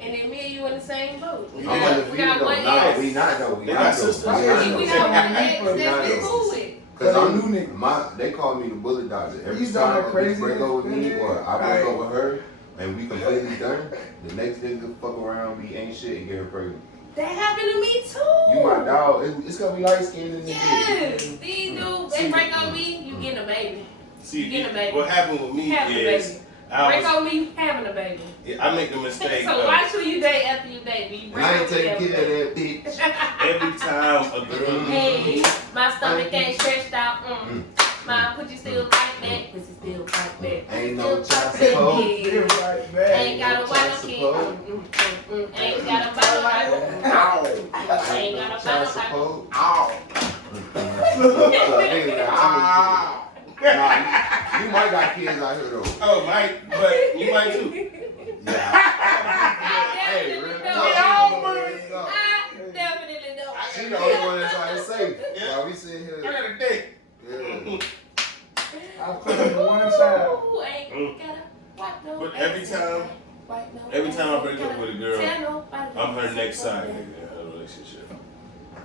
And then me and you in the same boat. We I'm got undefeated one though. Nah, ex. we not though. We They not got though. sisters. We Yeah, not We though. got one Yeah. ex that we cool with. Cause For the I'm new niggas. they call me the bullet doctor. Every He's done time that a crazy bitch break up with me or I break Right. up with her and we completely done, the next nigga fuck around, be ain't shit and get her pregnant. That happened to me too. You my dog. It's gonna be light skinned in this Yes. bitch. These dudes, they break on me, you getting a baby. See, Get a baby. what happened with me Having a is baby. I Break was, on me, having a baby. I make the mistake So of watch who you date after you date. You And break I on ain't me, taking having a care of baby. that bitch. every time a girl Hey, my stomach ain't stretched out. My pussy still like that. Pussy still like that. Ain't Still no like child that. support. Feel right back. Ain't got a white kid. Ain't got a bottle like. Ow. Ain't got a Child bottle like. support. Ow. Nigga got too many kids. Nah, you might got kids out here though. Oh, Mike, but you might too. Yeah. Hey, real talk. There you go. I definitely don't. She the only one that's out here safe. Yeah. While we sitting I here. got a dick. Yeah. I put in one child. Ooh, ain't gotta wipe no But every ass. time- Wipe no Every ass. time I break up with a girl, Tell nobody. I'm her next side nigga in her relationship.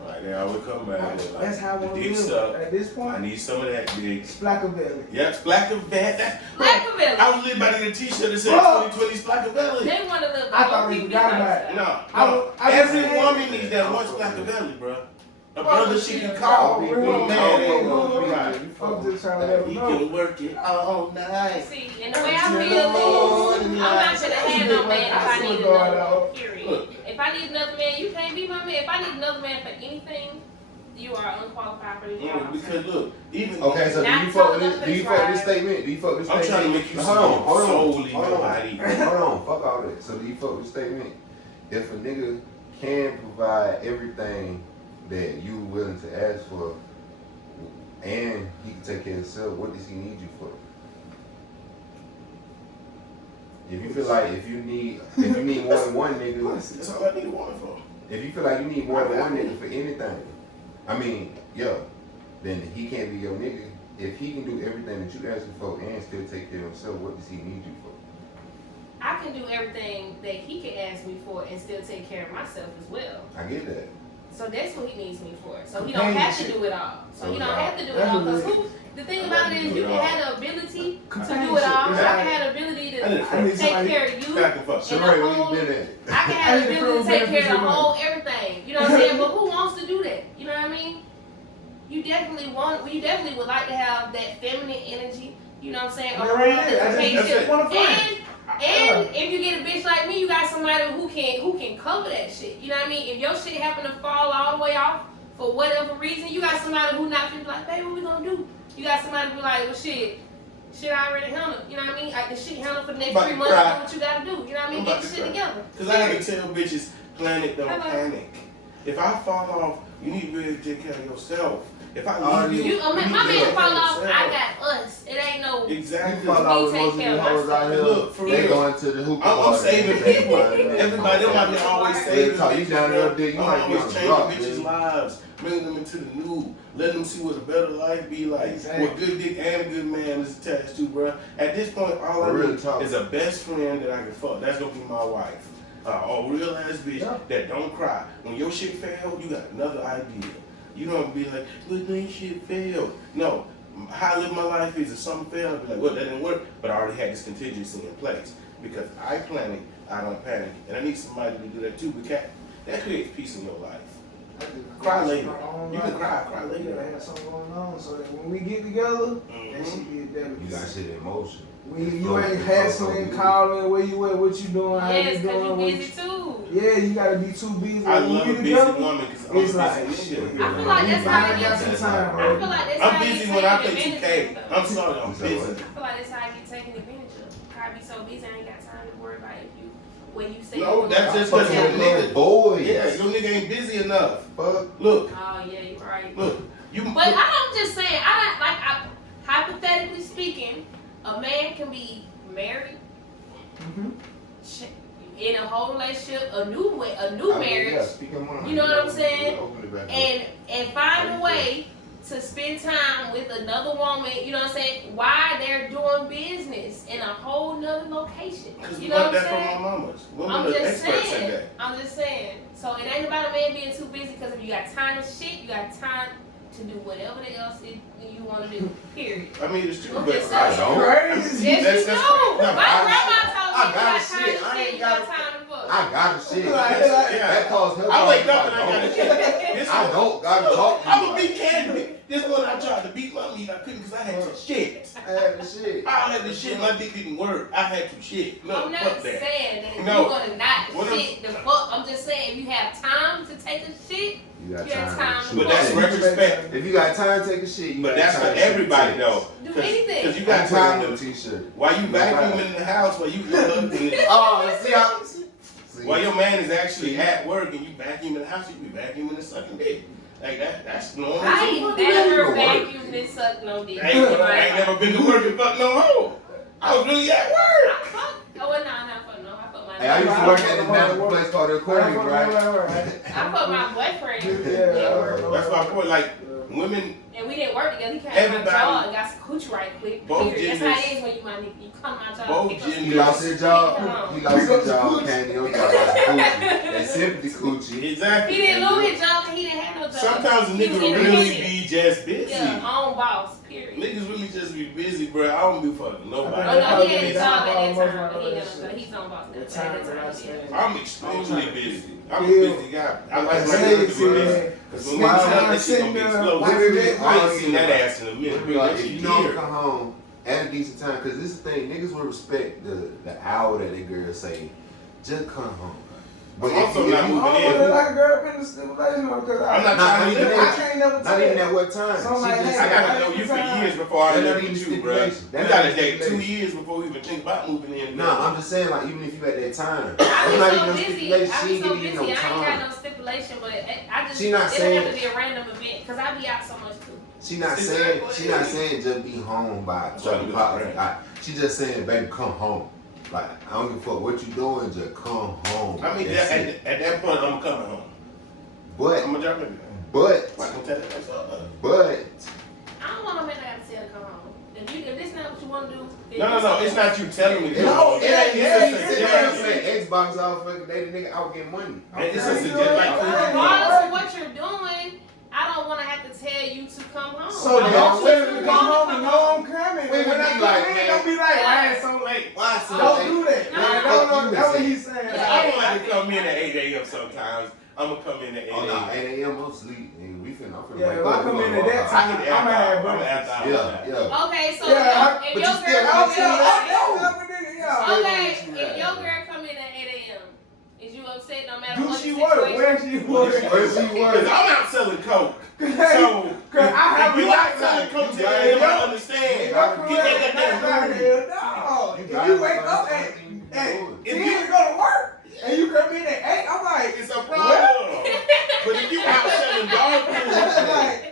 Like, they always come back and they're like, That's how I the want to dick live. suck. At this I point, need some of that dick. Splackavelli. Yeah, Splackavelli. Splackavelli. I was living by the t-shirt that said Bro. 2020 Splackavelli. They want to live the I thought OPP we forgot about lifestyle. it. No, I every said- woman needs that one Splackavelli, bro. A Bro, brother she can call. Oh, When real a man ain't bro. gonna be like, I'm just trying to let he them know. can work it all night. See, and the way I feel is, I'm not gonna have no man if I need another man, period. If I need another man, you can't be my man. If I need another man for anything, you are unqualified for this job. Because look, even Okay, so do Not you fuck with tall this? Do you fuck with this statement? Do you fuck with this I'm statement? trying to make you Hold on, hold on, solely hold on. nobody. Hold on, fuck all that. So do you fuck with this statement? If a nigga can provide everything that you willing to ask for, and he can take care of himself, what does he need you for? If you feel like if you need more than one nigga, That's all I need one for. if you feel like you need more than one nigga for anything, I mean, then he can't be your nigga. If he can do everything that you asking for and still take care of himself, what does he need you for? I can do everything that he can ask me for and still take care of myself as well. I get that. So that's what he needs me for. So he don't have to do it all. So he don't have to do it all. Because the thing about it is you can have the ability to do it all. I can have the ability to take care of you. And the whole, I can have the ability to take care of the whole everything. You know what I'm saying? But who wants to do that? You know what I mean? You definitely would like to have that feminine energy. You know what I'm saying? And if you get a bitch like me, you got somebody who can cover that shit. You know what I mean? If your shit happen to fall all the way off for whatever reason, you got somebody who not finna be like, baby, what we gonna do? You got somebody who be like, well, shit I already handled. You know what I mean? Like the shit handled for the next 3 months. You know what you gotta do. You know what I mean? Get your shit together. Cause I have to tell bitches, planet don't panic. If I fall off, you need to really take care of yourself. If I leave you, my man fall off, I got us. It ain't no. Exactly. You fall off with most of these hoes out here. Look, for they real. going to the hookah I'm saving people. Everybody, they might be always saving you down there, dick. You might be always changing bitches' lives, bringing them into the new, letting them see what a better life be like. Exactly. What good dick and a good man is attached to, bro. At this point, all I need is a best friend that I can fuck. That's gonna be my wife. A real ass bitch that don't cry. When your shit failed, you got another idea. You don't be like, well, this shit failed. No, how I live my life is if something failed, I'll be like, well, that didn't work, but I already had this contingency in place. Because I panic, I don't panic. And I need somebody to do that too, because that creates peace in your life. Cry later. You can cry later. You gotta have something going on so that when we get together, that shit be better. You got shit in motion. You ain't hassling, calling, where you at, what you doing, how you doing. Yes, because you busy too. Yeah, you gotta be too busy. I when love we a get busy together, woman because I'm it's busy like, as shit. I feel like that's how you got some time, I feel like that's I'm how you busy get when I play taken 2K. advantage of. I'm sorry, I'm busy. I feel like that's how I get taken advantage of. I be so busy, I ain't got time to worry about when you say. No, that's just because your nigga, boys. yeah, your nigga ain't busy enough. Fuck. Look. Oh yeah, you're right. Look. But I'm just saying, hypothetically speaking, a man can be married, in a whole relationship, a new marriage. You know what I'm saying? And find a way to spend time with another woman. You know what I'm saying? While they're doing business in a whole nother location. You know what I'm saying? From my mamas. I'm just saying. So it ain't about a man being too busy, because if you got time to shit, you got time to do whatever else you want to do. Period. I mean, it's true, I'm but just I saying. don't. Crazy. Yes, you do. No, My grandma told me I got you shit. got time to shit, you got time to fuck. I got the shit. Yeah. That caused her. I wake up and I got a shit. I don't gotta talk to you. I'm gonna be candid. This one I tried to beat my meat, I couldn't because I had to shit. I had the shit. I had to shit, my dick didn't work. I had to shit. No, I'm not fuck that. saying that if No. you're gonna not What shit the fuck. I'm just saying if you have time to take a shit, You got you have time. time to But fuck. that's retrospect. If you got time to take a shit, you But got that's for time to everybody take though. Do anything. Because you Got got time time to t-shirt. while you vacuuming in the house, while you Oh, see how? while your man is actually at work and you vacuum in the house, you be vacuuming and sucking dick. Like that's normal. I ain't never vacuumed and sucked no dick. I ain't never been to work and fuck no hoe. I was really at work. I fucked. Oh, well, no, not fuck no. I fucked my. Hey, I used to work at this magical place called the Aquarium, right? I fucked my boyfriend. Yeah. That's my point. Like women. And we didn't work together. He came to my job and got some cooch right quick. Both Period. That's how it genders. is when you my nigga. You come to my job. Both pick up some genders. He lost his job. Come He lost his job. Candy, your job. That's sympathy coochie. Exactly. He didn't lose his job because he didn't have no job. Sometimes a He nigga was really independent. be just busy. Yeah, own boss. Period. Niggas really just be busy, bro. I don't be fucking nobody. Oh no, he had a job at that time, but he ain't gonna. He's on boss now. The At time that that I time, spent. yeah. I'm extremely busy. I'm a busy guy. I like my Yeah, niggas to be busy. Because when we Smile, tell that shit sitting gonna be there, explosive. Literally, I ain't seen that ass in a minute. Bro, that If shit you know here. to come home at a decent time, because this is the thing, niggas will respect the hour that they girl say, just come home. But also not I moving don't in. really like girl in the stipulation because I'm not Not trying to even live. I can't never Not even tell. at what time. Something like She just I that. gotta know you for years before I That live not even with you, bro. We stipulation. That gotta not date 2 stipulation. years before we even think about moving in. Nah, I'm just saying, like, even if you at that time, I it's be not so even no busy. stipulation. I She be ain't so giving you busy. no I ain't got time. no stipulation, but I just She not it saying- don't have to be a random event because I be out so much too. She not saying just be home by 12 o'clock. She just saying, baby, come home. Like, I don't give a fuck what you doing, just come home. I mean, at that point, I'm coming home. But, I'm a job baby. but, I don't want a man that tell to come home. If this not what you want to do, no, it's not you telling me. No, it ain't. It's Xbox all fucking day, the nigga out getting money. it's a suggestion. regardless of what you're doing, I don't want to have to tell you to come home. So I don't want tell you him to to come home and come know I'm coming. Wait, When I be come like, in, man. don't be like, why it's so late. Why so Don't late? do that. No. Like, Fuck that's what you, he's saying. Yeah. I don't like to come in at 8 a.m. sometimes. I'm gonna come in at 8 Oh, a.m. no, 8 a.m. I'm asleep. And we finna, I'm finna Yeah, wake if up. I come We in gonna at that walk time, out. I'ma have I'm breakfast. after Yeah. Okay, so Yeah, if but your you still- girl Oh, come in yeah, if your girl come in at 8 a.m., is you upset no matter do what she the work? situation? Where she work? Where she Because work? I'm out selling coke. So, Cause I have if you a out light selling life. coke You today, you got don't it. understand. You If got I it. come in at that time, hell no. If you wake up at 10 to go to work, and you come in at 8, I'm like, It's a problem. But if you out selling dog food,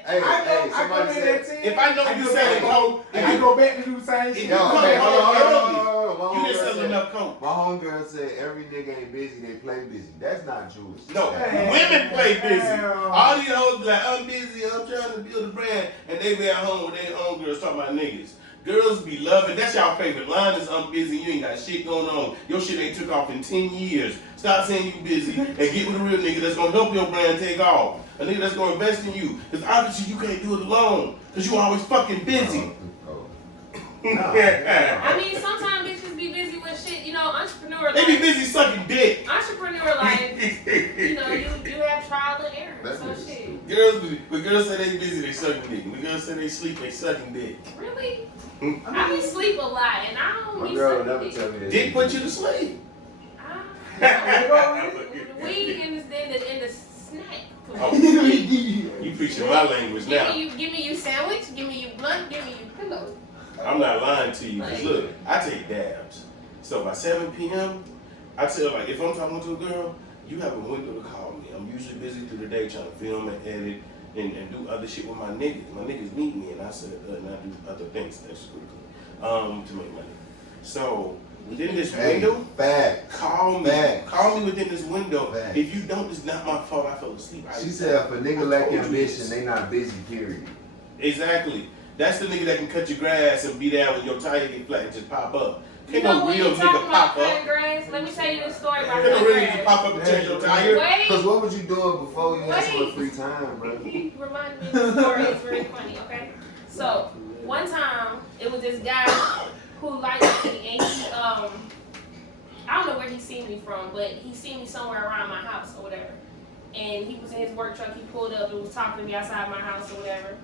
Hey, I come somebody in said- at 10. if I know you selling coke, and I go back to do the same shit. If Yo, you come hey, home hold early, on. you didn't sell enough coke. My homegirl said every nigga ain't busy, they play busy. That's not Jewish. No, Damn. women play busy. Damn. All these hoes be like, I'm busy, I'm trying to build a brand, and they be at home with their homegirls talking about niggas. Girls be loving, that's y'all favorite line is I'm busy, you ain't got shit going on. Your shit ain't took off in 10 years. Stop saying you busy and get with a real nigga that's gonna help your brand take off. A nigga that's gonna invest in you. Because obviously you can't do it alone. Because you always fucking busy. I mean, sometimes bitches be busy with shit, you know, entrepreneur They be life. busy sucking dick. Entrepreneur life, you know, you have trial and error. That's So what shit. When girls say they busy, they sucking dick. When girls say they sleep, they sucking dick. Really? I be sleep a lot and I don't My be girl sucking never dick. tell me that. Dick put you to sleep. The weed and the snack. Oh, you preaching my language now. Give me you sandwich, give me you blunt, give me you pillow. I'm not lying to you. Cause look, I take dabs. So by 7 p.m., I tell like if I'm talking to a girl, you have a window to call me. I'm usually busy through the day trying to film and edit and do other shit with my niggas. My niggas need me, and I said and I do other things extracurricular to make money. So within this window, call me within this window. Facts. If you don't, it's not my fault. I fell asleep. She said if a nigga lack ambition, they not busy, period. Exactly. That's the nigga that can cut your grass and be there when your tire get flat and just pop up. You Can't know no when real you talking nigga about pop up. cutting grass, let me tell you this story about Can't no cutting real nigga grass. pop up and change your tire. Cause Wait, what was you doing before you had so much free time, bro? you remind me of the story. It's very funny, okay? So, one time, it was this guy who liked me, and he, I don't know where he seen me from, but he seen me somewhere around my house or whatever. And he was in his work truck, he pulled up and was talking to me outside my house or whatever.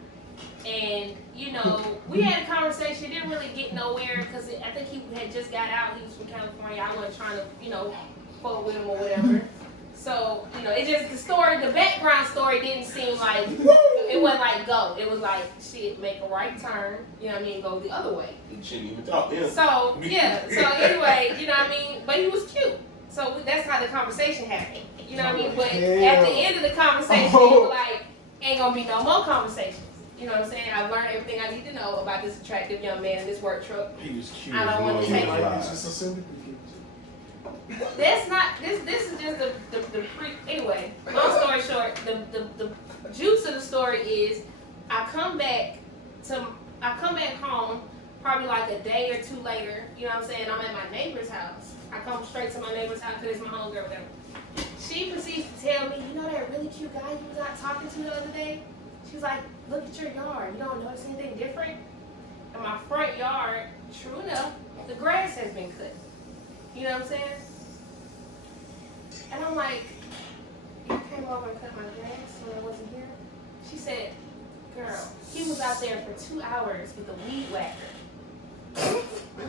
And, you know, we had a conversation, didn't really get nowhere because I think he had just got out, he was from California, I wasn't trying to, you know, fuck with him or whatever. So, you know, it just, the background story didn't seem like, it wasn't like go. It was like, shit, make a right turn, you know what I mean, go the other way. You shouldn't even talk to him. So, yeah, so anyway, you know what I mean, but he was cute. So that's how the conversation happened, you know what I mean? But at the end of the conversation, it was like, ain't gonna be no more conversations. You know what I'm saying? I've learned everything I need to know about this attractive young man in this work truck. He was cute. I don't want to take it. It's just a sympathy. That's not this is just the pre anyway, long story short, the juice of the story is I come back home probably like a day or two later, you know what I'm saying, I'm at my neighbor's house. I come straight to my neighbor's house because it's my homegirl, whatever. She proceeds to tell me, you know that really cute guy you was out talking to the other day? She was like, look at your yard, you don't notice anything different? In my front yard, true enough, the grass has been cut. You know what I'm saying? And I'm like, you came over and cut my grass when I wasn't here? She said, girl, he was out there for 2 hours with a weed whacker.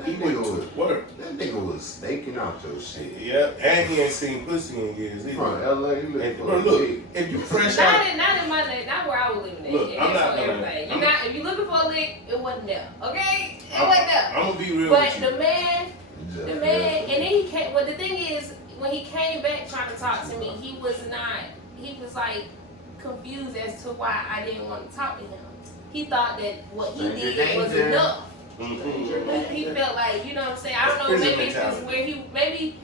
He went to work. That nigga was staking out your shit. Yeah, and he ain't seen pussy in years He either. from LA, he And, looking bro, for a look, dick. if you fresh Not out, in my name, not where I was living at. Look, It I'm is not for gonna- everybody. I'm- If you're looking for a lick, it wasn't there. Okay? It wasn't there. I'm gonna be real But with you. the man, and then he came, well the thing is, when he came back trying to talk to me, he was like confused as to why I didn't want to talk to him. He thought that what he Stranger did was danger. enough. He felt like, you know what I'm saying? I don't know, maybe it's just where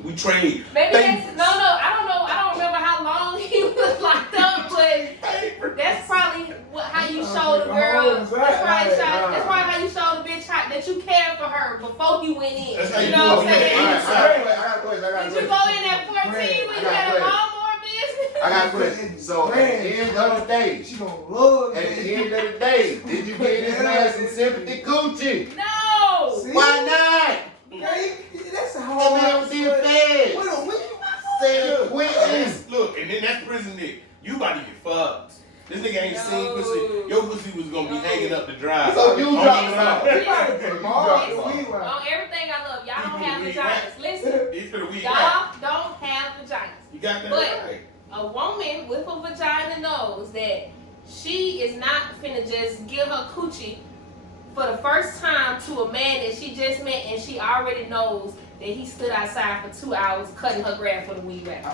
we trade. Maybe that's, no, I don't know. I don't remember how long he was locked up, but that's probably how you show the girl. That's probably how you show the bitch that you cared for her before you went in. You know what I'm saying? Did you go in at 14 when you had a lawnmower business? I got a question. So at the end of the day, she gonna love at the end of the day, did you get this man some sympathy coochie? No. See? Why not? That's a That hard man was being fed. Look, and then that's prison dick. You about to get fucked. This nigga ain't seen pussy. Your pussy was gonna be hanging up the drive. So you drop it off. On everything I love, y'all don't have vaginas. Listen, y'all don't have vaginas. You got that but right. A woman with a vagina knows that she is not finna just give her coochie for the first time to a man that she just met, and she already knows that he stood outside for 2 hours cutting her grass for the weed whacker.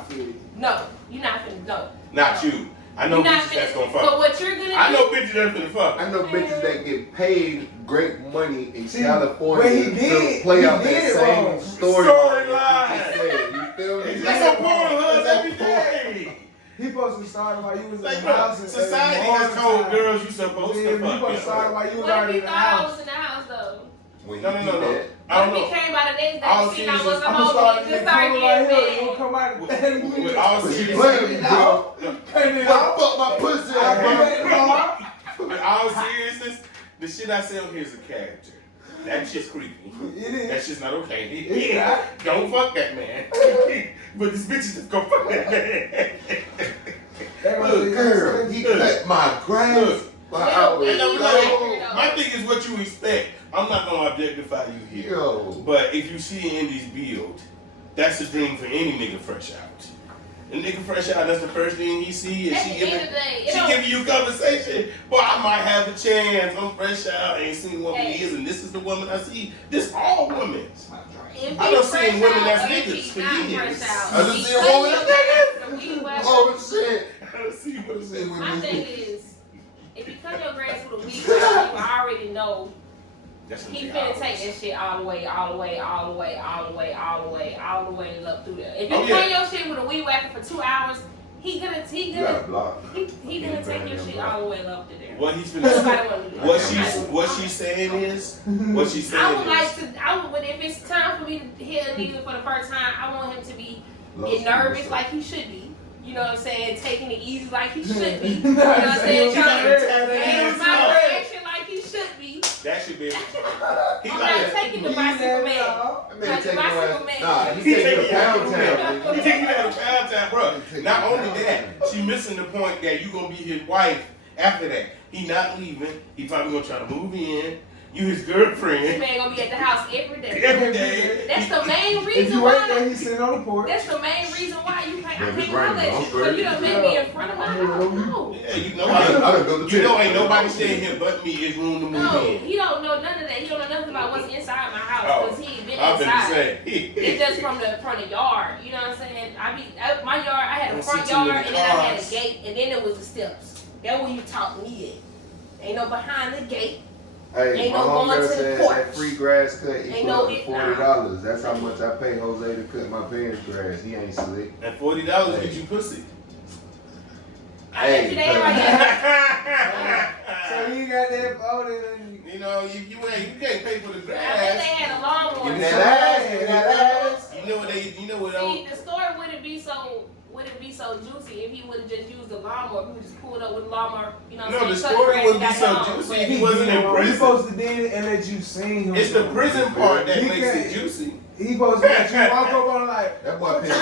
No, you're not finna know. Not you. I know bitches that's gonna fuck. But what you're gonna do? I know bitches that's gonna fuck. I know bitches that get paid great money in California to play out that same storyline. You feel me? That's a Pornhub every day. He supposed to start while you was like, in the house. Society has told girls you supposed to fuck. He supposed to start while you was already already in the house. What if he thought I was in the house though? When no. What if he came by the next day and seen I was a homie and just started getting mad? You come out with all seriousness. Fuck my pussy. With all seriousness, the shit I say on here is a character. That shit's creepy. It is. That shit's not okay. Don't fuck that man. But this bitch is just gonna fuck that man. Look, girl, he cut my grass. My thing is what you expect. I'm not gonna objectify you here. But if you see Indy's build, that's a dream for any nigga fresh out. And nigga fresh out, that's the first thing he see, and she giving you conversation. Boy, I might have a chance. I'm fresh out, ain't seen what he is, and this is the woman I see. This all women. I done seen women that's niggas for years. I done seen women that's niggas. Oh shit. I done seen women. My thing is, if you cut your grass with a weed whacker, you already know he finna take that shit all the way up through there. If you cut your shit with a weed whacker for 2 hours, he gonna take your shit all the way up to there. What he's finna what she's saying is but if it's time for me to hit a nigga for the first time, I want him to be nervous like he should be. You know what I'm saying? Taking it easy like he should be. You know what I'm saying? Trying to manage my reaction like he should be. That should be. I'm not taking the bicycle man. He's taking the pound town. He's taking that to pound town, bro. Not only that, she missing the point that you gonna be his wife after that. He not leaving. He probably gonna try to move in. You his girlfriend. This man gonna be at the house every day. Every day. That's the main reason if you why. Wait there, he's sitting on the porch. That's the main reason why you can't. I can't let you. But you done met me in front of my house. No. Yeah, you know, ain't nobody staying here but me. It's room to move in. He don't know none of that. He don't know nothing about what's inside my house because he ain't been inside. It's just from the yard. You know what I'm saying? My yard. I had a front yard and then I had a gate and then there was the steps. That's where you taught me at. Ain't no behind the gate. Hey, my homegirl said that free grass cut equals $40. That's how much I pay Jose to cut my parents' grass. He ain't slick. And $40 get you pussy. I bet you they right there. So you got that voted and you know you can't pay for the grass. I bet they had a lawnmower. Give me that ass. You know what? See, the story wouldn't be so juicy if he would have just used the lawnmower. He would just pull it up with the lawnmower. You know what I'm saying? No, the story wouldn't be so juicy if he wasn't in prison. He's supposed to did it and let you sing him. It's the prison part that makes it juicy. He supposed to let you walk up on like that boy paid I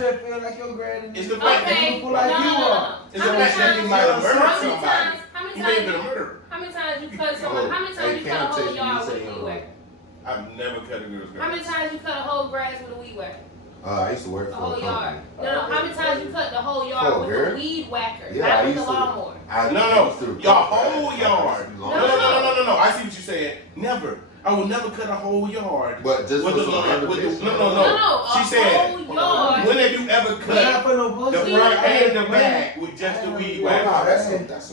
just feel like your granny. It's the fact that you feel like you are. It's the fact that he might have murdered somebody. He may have been a murderer. How many times you cut someone? How many times you cut a whole yard with a weed whacker? I've never cut a girl's grass. How many times you cut a whole grass with a weed whacker? I used to work for a whole yard. No, how many times you cut the whole yard with a weed whacker? Yeah, not with the lawnmower. Your whole yard. No. I see what you're saying. Never. I will never cut a whole yard. But just with the No. She said, when have you ever cut the front and the back with just the weed whacker?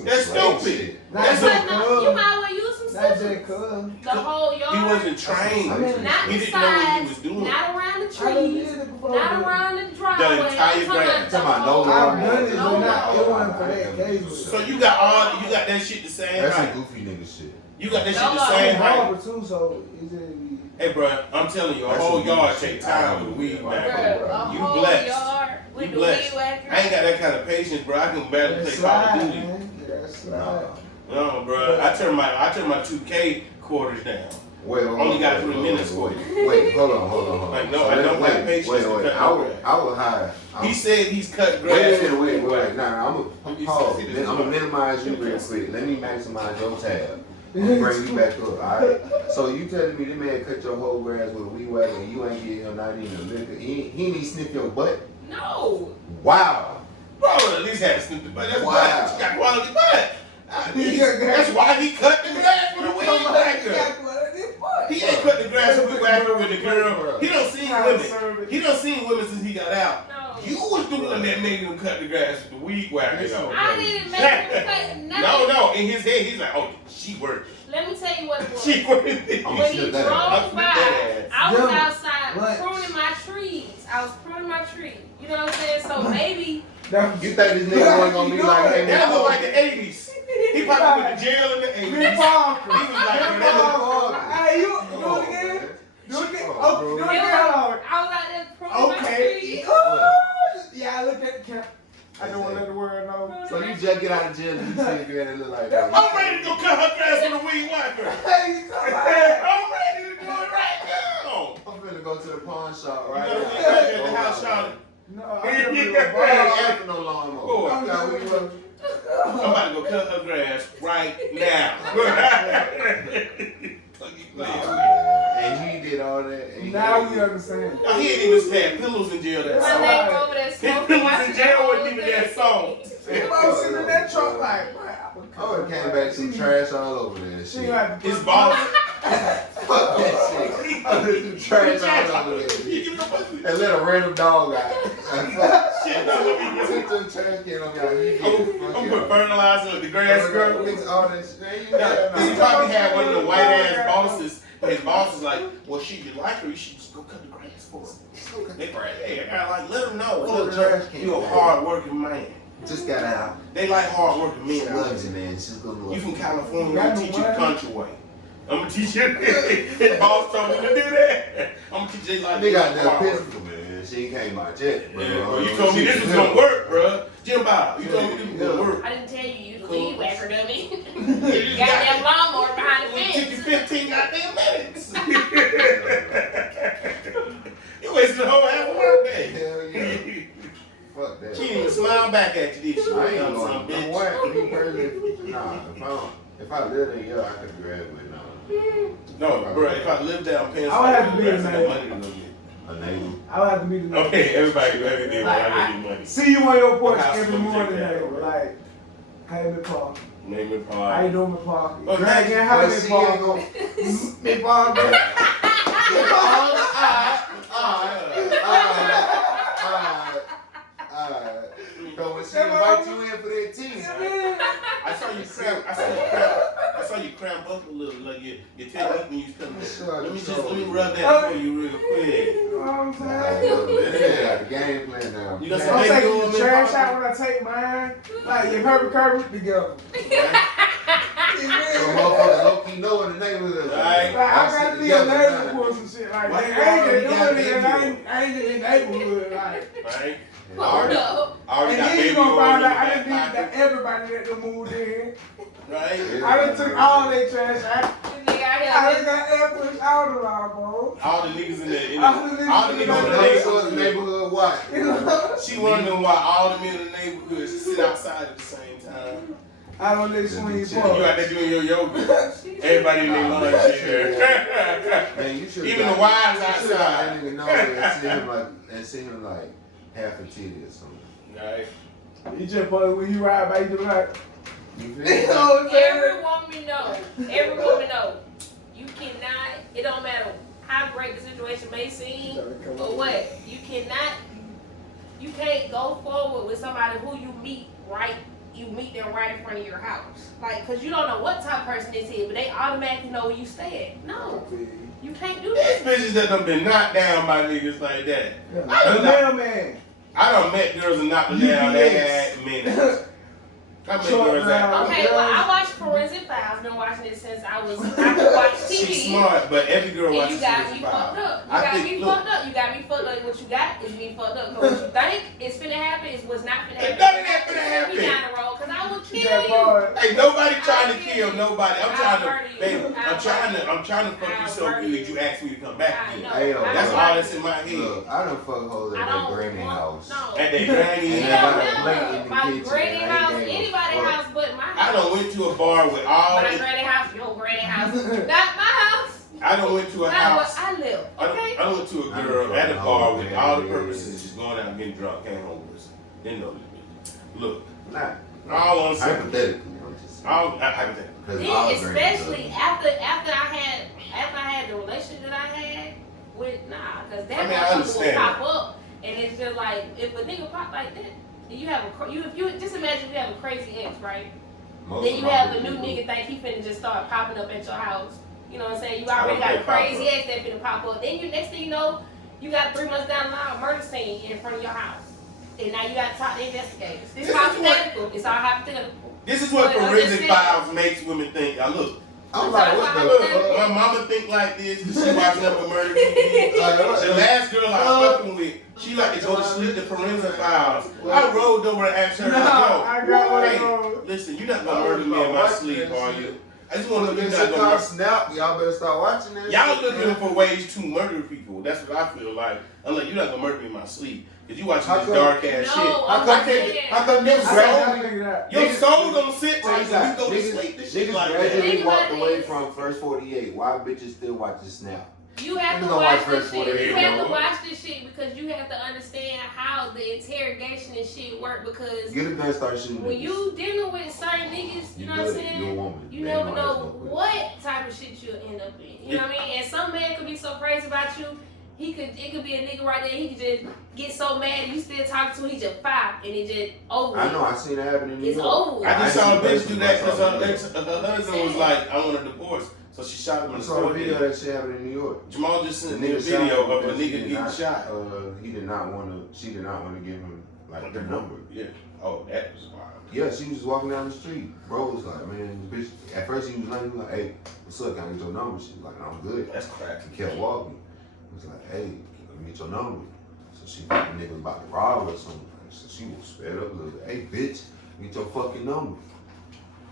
That's stupid. You might well use some Not scissors. just cuz. The whole yard. He wasn't trained. I mean, Not He the didn't know what he sides, was doing. not around the I done trees, did it before. not but around the driveway. The entire I'm grass. the Talking about no whole- lawn I've done it, mowing. but not, it wasn't for that case. So you got that shit the same That's some height. goofy nigga shit. You got that shit No, the no. same I'm a height. barber too, so it just be. Hey, bro, I'm telling you, a That's whole some yard goofy take shit. time with a weed Bruh, whacker. a You whole blessed. yard You with the blessed. weed whacker. I ain't got that kind of patience, bro. I can barely play Call of Duty. Man. Yeah, slide. No, bro. I turned my 2K quarters down. Wait, Only got 3 minutes for you. Wait, hold on. Like, no, I don't have patience to cut I no would grass. hire. He said he's cut grass. Wait. Nah, I'm gonna minimize you real quick. Let me maximize your tab. I'm gonna bring you back up, alright? So you telling me this man cut your whole grass with a weed whacker and you ain't get him not even a liquor? He ain't even sniff your butt? No. Wow. Bro, at least had to snip the butt. That's Wow. why he got quality butt. That's why he cut the grass with a weed whacker. He ain't cut the grass with a weed whacker with the girl. He don't see women. He don't see women since he got out. No. You was the one that made him cut the grass with the weed whacker, though. I didn't make him cut nothing. No. In his head, he's like, oh, she worked. Let me tell you what it was. She worked. When he snip drove that ass. by, I'll I was snip that outside What? pruning my trees. I was pruning my tree. You know what I'm saying? So maybe You think this nigga wasn't gonna be like, hey, That man, was like the 80s. He probably went to jail in the 80s. Big Parker. He was like, Big that Parker. Hey, you do it again? Do it again? Oh, do it it again. was, I was out there pruning my Okay. trees. Yeah, I look at the camera. I don't want to let the world know. So you just get out of jail and you see a girl that look like that. I'm ready to go cut her grass with a weed whacker. Hey, you talking about- I'm ready to do it right now. I'm finna go to the pawn shop You right know now. what I'm saying? At the house shot. No, I never do I a ain't bar. asking no lawnmower. Boy. I'm not with you. I'm about to go cut her grass right now. Fuck you playing with. And he did all that. And Now we understand. No, he ain't even had pillows in jail that My song. neighbor over there His smoking, pillows watching in the jail whole wasn't even thing. that song. If I was sitting in that truck like, I would have came back some trash all over there and She shit. like His boss. Fuck that shit. I would have some trash all over there. Shit. And let a random dog out. Shit, no, let me Took the trash can on y'all. You I'm gonna put fertilizer in the grass grow. Mix all that shit. He probably had one of the white ass bosses. But his boss was like, well, shit, you like her, you should just go cut the grass for her. Just go cut the grass. Hey, I gotta like, let him know. Well, trash can. You a hard working man. Just got out. They like hard working men. She loves it, man. She's gonna love You it. from California, I'm gonna teach you the country way. I'm gonna teach you. His boss told me to do that. I'm gonna teach you like They got that hard work. pistol, man. She ain't came out yet. Yeah, bro, you told me this was gonna work, bro. Jim Bob, you told me this was gonna work. I didn't tell you the weed whacker, dummy. You Goddamn lawnmower behind the It took you fence. 15 goddamn minutes. You wasted the whole half a work day. Hell yeah. Fuck that. She didn't even smile back at you, did she? I ain't Dumb gonna. son of a I'm bitch. white. Me personally, nah. If I lived in here, I could graduate now. No, bro, if I lived down Penn I would have to be a I got man. money to go get. A neighbor. I would have to meet the Okay, everybody do everything when I give you money. See you on your porch House every gonna morning, take that neighbor. over. Like, hey, me Park. Name it How you doing, me Park? Oh, Greg, thank how But me she ain't Park? gonna. Me Park. So when she invite you in for that tea, I saw you cramp up a little, like your technique when you was coming. Sure, Let me rub that for you real quick. You know what I'm saying? yeah, the game plan now. You got I'm some baby taking doing the me, trash Papa? out when I take mine. Like, your Kirby together. So motherfuckers low key know in the neighborhood. Right. Like, I gotta be a neighbor for some shit like Why that. you I already ain't got just doing it, and I ain't in the neighborhood. Like, Right? Hold up. I already and got then baby you gonna oil find in out I the done back did pocket. that everybody that done moved in. Right? I done took all their trash out. This nigga out I here. done got air push out of our bro. All the niggas in the All the niggas all the in the niggas in the Those sort of neighborhood. neighborhood watch. You know? She wondering why all the men in the neighborhood sit outside at the same time. I don't let swing You park. out there doing your yoga. Everybody in their lunch there. Man, you should Even the wives outside. outside. That nigga know that and see him like half a titty or something. Right? You just probably when you ride by, you do like, You feel you me? know what I'm saying? Every woman know. You cannot, it don't matter how great the situation may seem or what. You can't go forward with somebody who you meet right you meet them right in front of your house. Like, cause you don't know what type of person this is, but they automatically know where you stay at. No, you can't do There's that. bitches that done been knocked down by niggas like that. Mailman. I done met girls and knocked them down that had minutes. I met girls that. Okay, well, I watched Forensic Files. Been watching it since I could watch TV. She's smart, but every girl And watches you got Forensic me Files. fucked up. You got me fucked up. What you got is me fucked up. Cause what you think is finna happen is what's not finna happen. Ain't none of that finna happen. We down the road, cause I will kill you. Ain't nobody trying to kill nobody. I'm trying to, murder you. baby. I'm trying to fuck you so good you ask me to come back again. That's all that's in my head. Look, I done fuck hoes at that granny house. At their granny house. My granny house, anybody's house but my house. I done went to a bar with all My the. granny house, your granny house. Not my house. I done went to a house. I live. Okay. I went to a girl at a bar with all the purposes. She's going out and getting drunk, came home with us. Didn't know this bitch. Look. All on hypothetically. All hypothetically. Then especially after I had the relationship that I had with because that motherfucker will pop up and it's just like if a nigga pop like that, then you have if you just imagine you have a crazy ex, right? Then you have a new nigga think he finna just start popping up at your house. You know what I'm saying? You already got a crazy ex that finna pop up. Then next thing you know, you got 3 months down the line a murder scene in front of your house. And now you got to talk to investigators. This is hypothetical. It's all hypothetical. This is what Forensic Files makes women think. Now look. I'm like, what the my mama think like this because she watching up a murder TV. The last girl I was fucking with, she like to go to sleep to Forensic Files. I rolled over and asked her, yo, hey, listen, you're not gonna murder me in my sleep, are you? I just want to look at that. Snap, y'all better start watching that. Y'all looking for ways to murder people. That's what I feel like. I'm like, you're not gonna murder me in my sleep. Cause you watching this dark ass shit. How come your soul don't sit till you go to sleep? This shit like that. Gradually walked away from First 48. Why bitches still watching Snap? You have to watch this shit. You have to watch this shit because you have to understand how the interrogation and shit work. Because get a gun, start shooting. When you dealing with certain niggas, you know what I'm saying? You're a woman. You never know what type of shit you'll end up in. You know what I mean? And some man could be so crazy about you. It could be a nigga right there. He could just get so mad you still talking to him. He just fire and it just over. I know. I seen that happen in New York. It's over. I just saw a bitch do that because her husband was like, I want a divorce. So she shot him in the forehead. I saw a video that shit happened in New York. Jamal just sent me a video of a nigga getting shot. She did not want to give him like their number. Yeah. Oh, that was wild. Yeah, she was walking down the street. Bro was like, man, this bitch. At first he was like, hey, what's up? Can I get your number? She was like, I'm good. That's crap. He kept walking. He was like, hey, let me get your number. So she thought the nigga was about to rob her or something. So she was sped up a little bit. Hey, bitch, get your fucking number.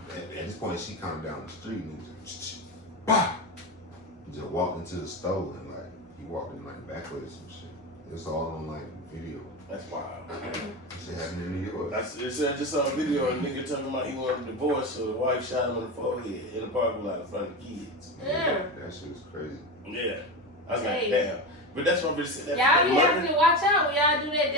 At this point, she come down the street and he just, bah! He just walked into the store and like, he walked in like backwards or some shit. It's all on like video. That's wild. Shit happened in New York. I just saw a video of a nigga talking about he wanted a divorce, so the wife shot him in the forehead in the parking lot in front of the kids. Yeah. That shit was crazy. Yeah. I was like, damn. But that's what I'm saying. Y'all be having to watch out when y'all do that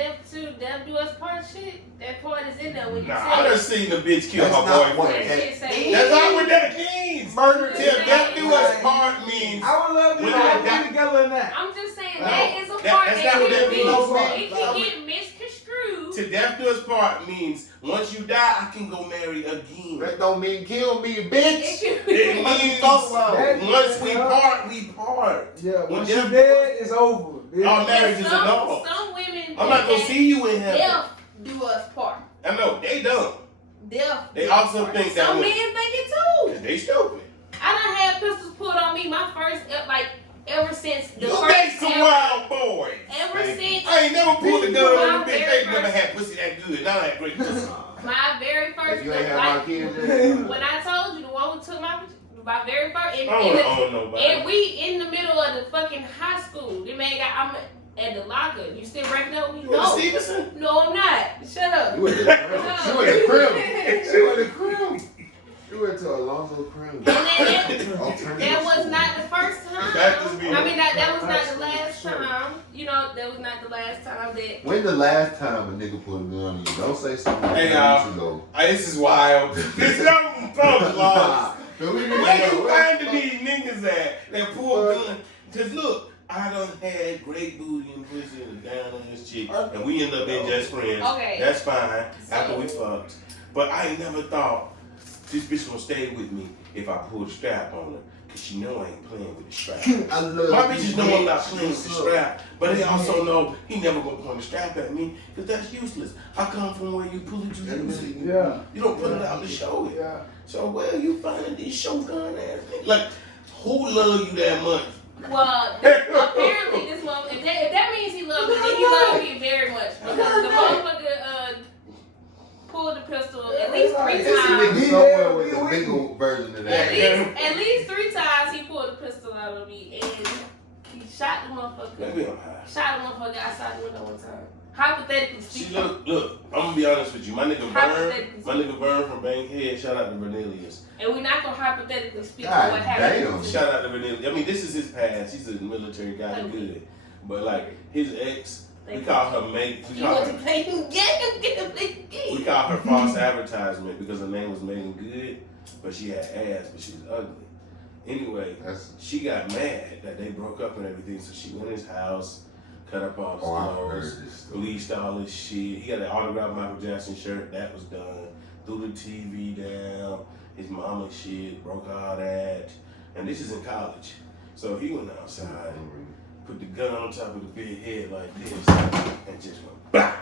death do us part shit. That part is in there when you say. I done seen the bitch kill her boyfriend. That's not what that means. Murder. Yeah, death do us part means. I would love to be together in that. I'm just saying that is a part that's not what that means. It can get misconstrued. To death do us part means once you die, I can go marry again. That don't mean kill me, bitch. It means once we part, we part. Yeah, once you're dead, it's over. Our marriage is a dog. Some women. I'm not gonna see you in heaven. Death do us part. I know they dumb. Death. They also think that. Some men think it too. Cause they stupid. I done had pistols pulled on me. My first ever since the you first. make some wild boys. Ever since. I ain't never pulled a gun on a bitch. They never had pussy that good. Now I had great pussy. My very first. If you ain't have my kids, when I told you the one who took my very first. I don't know nobody. And we in the middle of the fucking high school. The man I'm at the locker. You still wrapping up with me? No. Stevenson? No, I'm not. Shut up. You went to the crib. She went to the crib. You went to Alonzo crib. That was not the first time. I mean, that was not the last time. You know, that was not the last time that. When the last time a nigga put a gun on you? Don't say something hey, y'all. This is wild. This is not public laws. Where you finding these niggas at that pull a gun? Cause look, I done had great booty and pussy and a down on this chick, and we end up being just friends. Okay. That's fine after we fucked. But I ain't never thought this bitch gonna stay with me if I pull the strap on her. Cause she know I ain't playing with the strap. My bitches know I'm not playing with the strap. But they also know he never gonna point the strap at me. Cause that's useless. I come from where you pull it to use it. Yeah. You don't put it out to show it. Yeah. So where you finding these shotgun ass niggas? Like, who love you that much? Well, apparently this one, if that means he loved me, then he loved me very much. Because the motherfucker pulled the pistol at least 3 This nigga times. somewhere with the bigger version of that. At least 3 times he pulled the pistol out of me and he shot the motherfucker. Maybe I'm high. Shot the motherfucker outside the window one time. Hypothetically speaking. See, look, I'm gonna be honest with you. My nigga Vern from Bankhead, shout out to Vernelius. And we're not gonna hypothetically speak God on what happened. damn. Shout out to Vernelius. I mean, this is his past. He's a military guy, good. But like his ex, we call her Megan. We call her false advertisement because her name was Megan Good, but she had ass, but she was ugly. Anyway, she got mad that they broke up and everything, so she went in his house, cut up all his clothes, bleached all his shit. He got an autographed Michael Jackson shirt, that was done. Threw the TV down, his mama shit, broke all that. And this is in college. So he went outside, put the gun on top of the big head like this, and just went blah!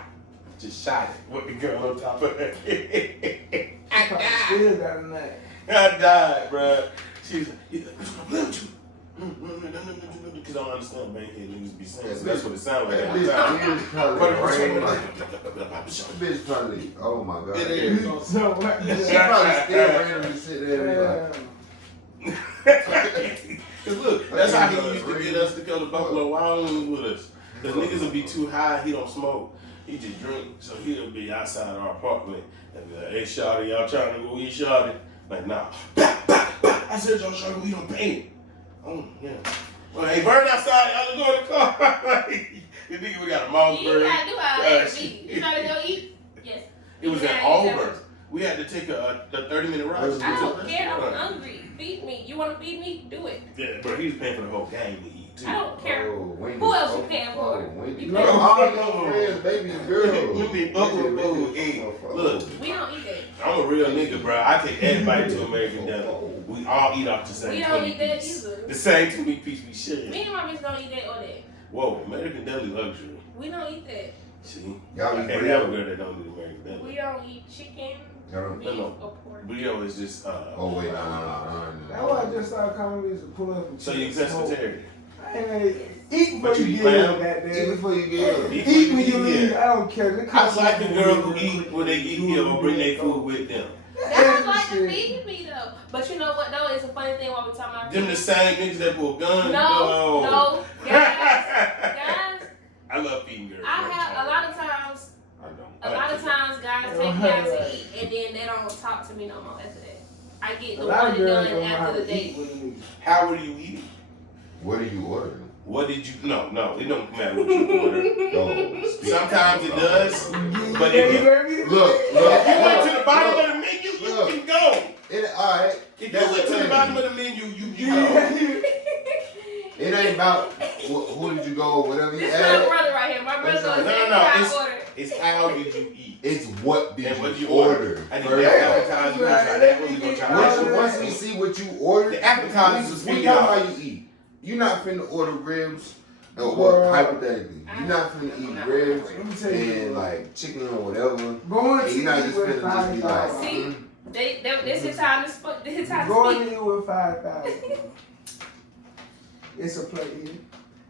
Just shot it with the gun on top of her head. I died. I died, bruh. He's like, what's gonna play with you? Because I don't understand Bankhead niggas be saying. So that's what it sounds like. Bitch probably, oh my god. It is. She probably still randomly sit there and be like. Cause look, that's how he used to get us to go to Buffalo Wild Wings with us. Cause niggas will be too high, he don't smoke. He just drink, so he'll be outside our apartment and be like, hey shawty, y'all trying to go eat shawty? Like, nah. I said y'all trying to go eat on paint. Oh, yeah. Well, hey, burn outside, y'all go in the car. You think we got a mouse bird? You gotta do all that. You gotta go eat? Yes. It was in Auburn. We had to take a 30-minute ride. I don't care, I'm hungry. Feed me. You wanna feed me? Do it. Yeah, bro, he was paying for the whole game to eat, too. I don't care. Oh, who else you paying for? You paying all your friends, baby girl. Look, we don't eat that. I'm a real nigga, bro. I take everybody to American Deli. We all eat off the same 20 piece. We don't eat that either. The same 20 piece we share. Me and my bitch don't eat that or that. Whoa, American Deli luxury. We don't eat that. See? Y'all I can't have a girl that don't do American Deli. We don't eat chicken, beef, or pork. Brio is just, oh, wait, no. That's why I just started calling me to pull up and so you pescatarian? Eat before you get here, goddamn. Eat before you get here. Eat when you leave. I don't care. I like the girl who eat when they get here or bring their food with them. That's like to feed me though. But you know what though? It's a funny thing while we talking about Them the same niggas that pull guns. No, guys. I love feeding girls. I have a lot of times. A lot of times, guys take me out to eat and then they don't talk to me no more after that. I get the one and done after the date. How were you eating? What are you ordering? What did you? No, it don't matter what you order. No. Sometimes it does, but if you look, if you went to the bottom of the menu, you can go. All right. If you went to the bottom of the menu, you go. It ain't about who did you go, whatever you This add. is my brother right here. My brother goes No. It's how did you eat? It's what did you order? order. I need that appetizer. That was gonna try. Once we see what you ordered, the appetizers we know how you eat. You're not finna order ribs. Or hypothetically, you're not finna eat ribs and like chicken or whatever. You're not just finna just be like. See, this is time to speak. This is time to Going speak. in with 5,000. It's a plate here.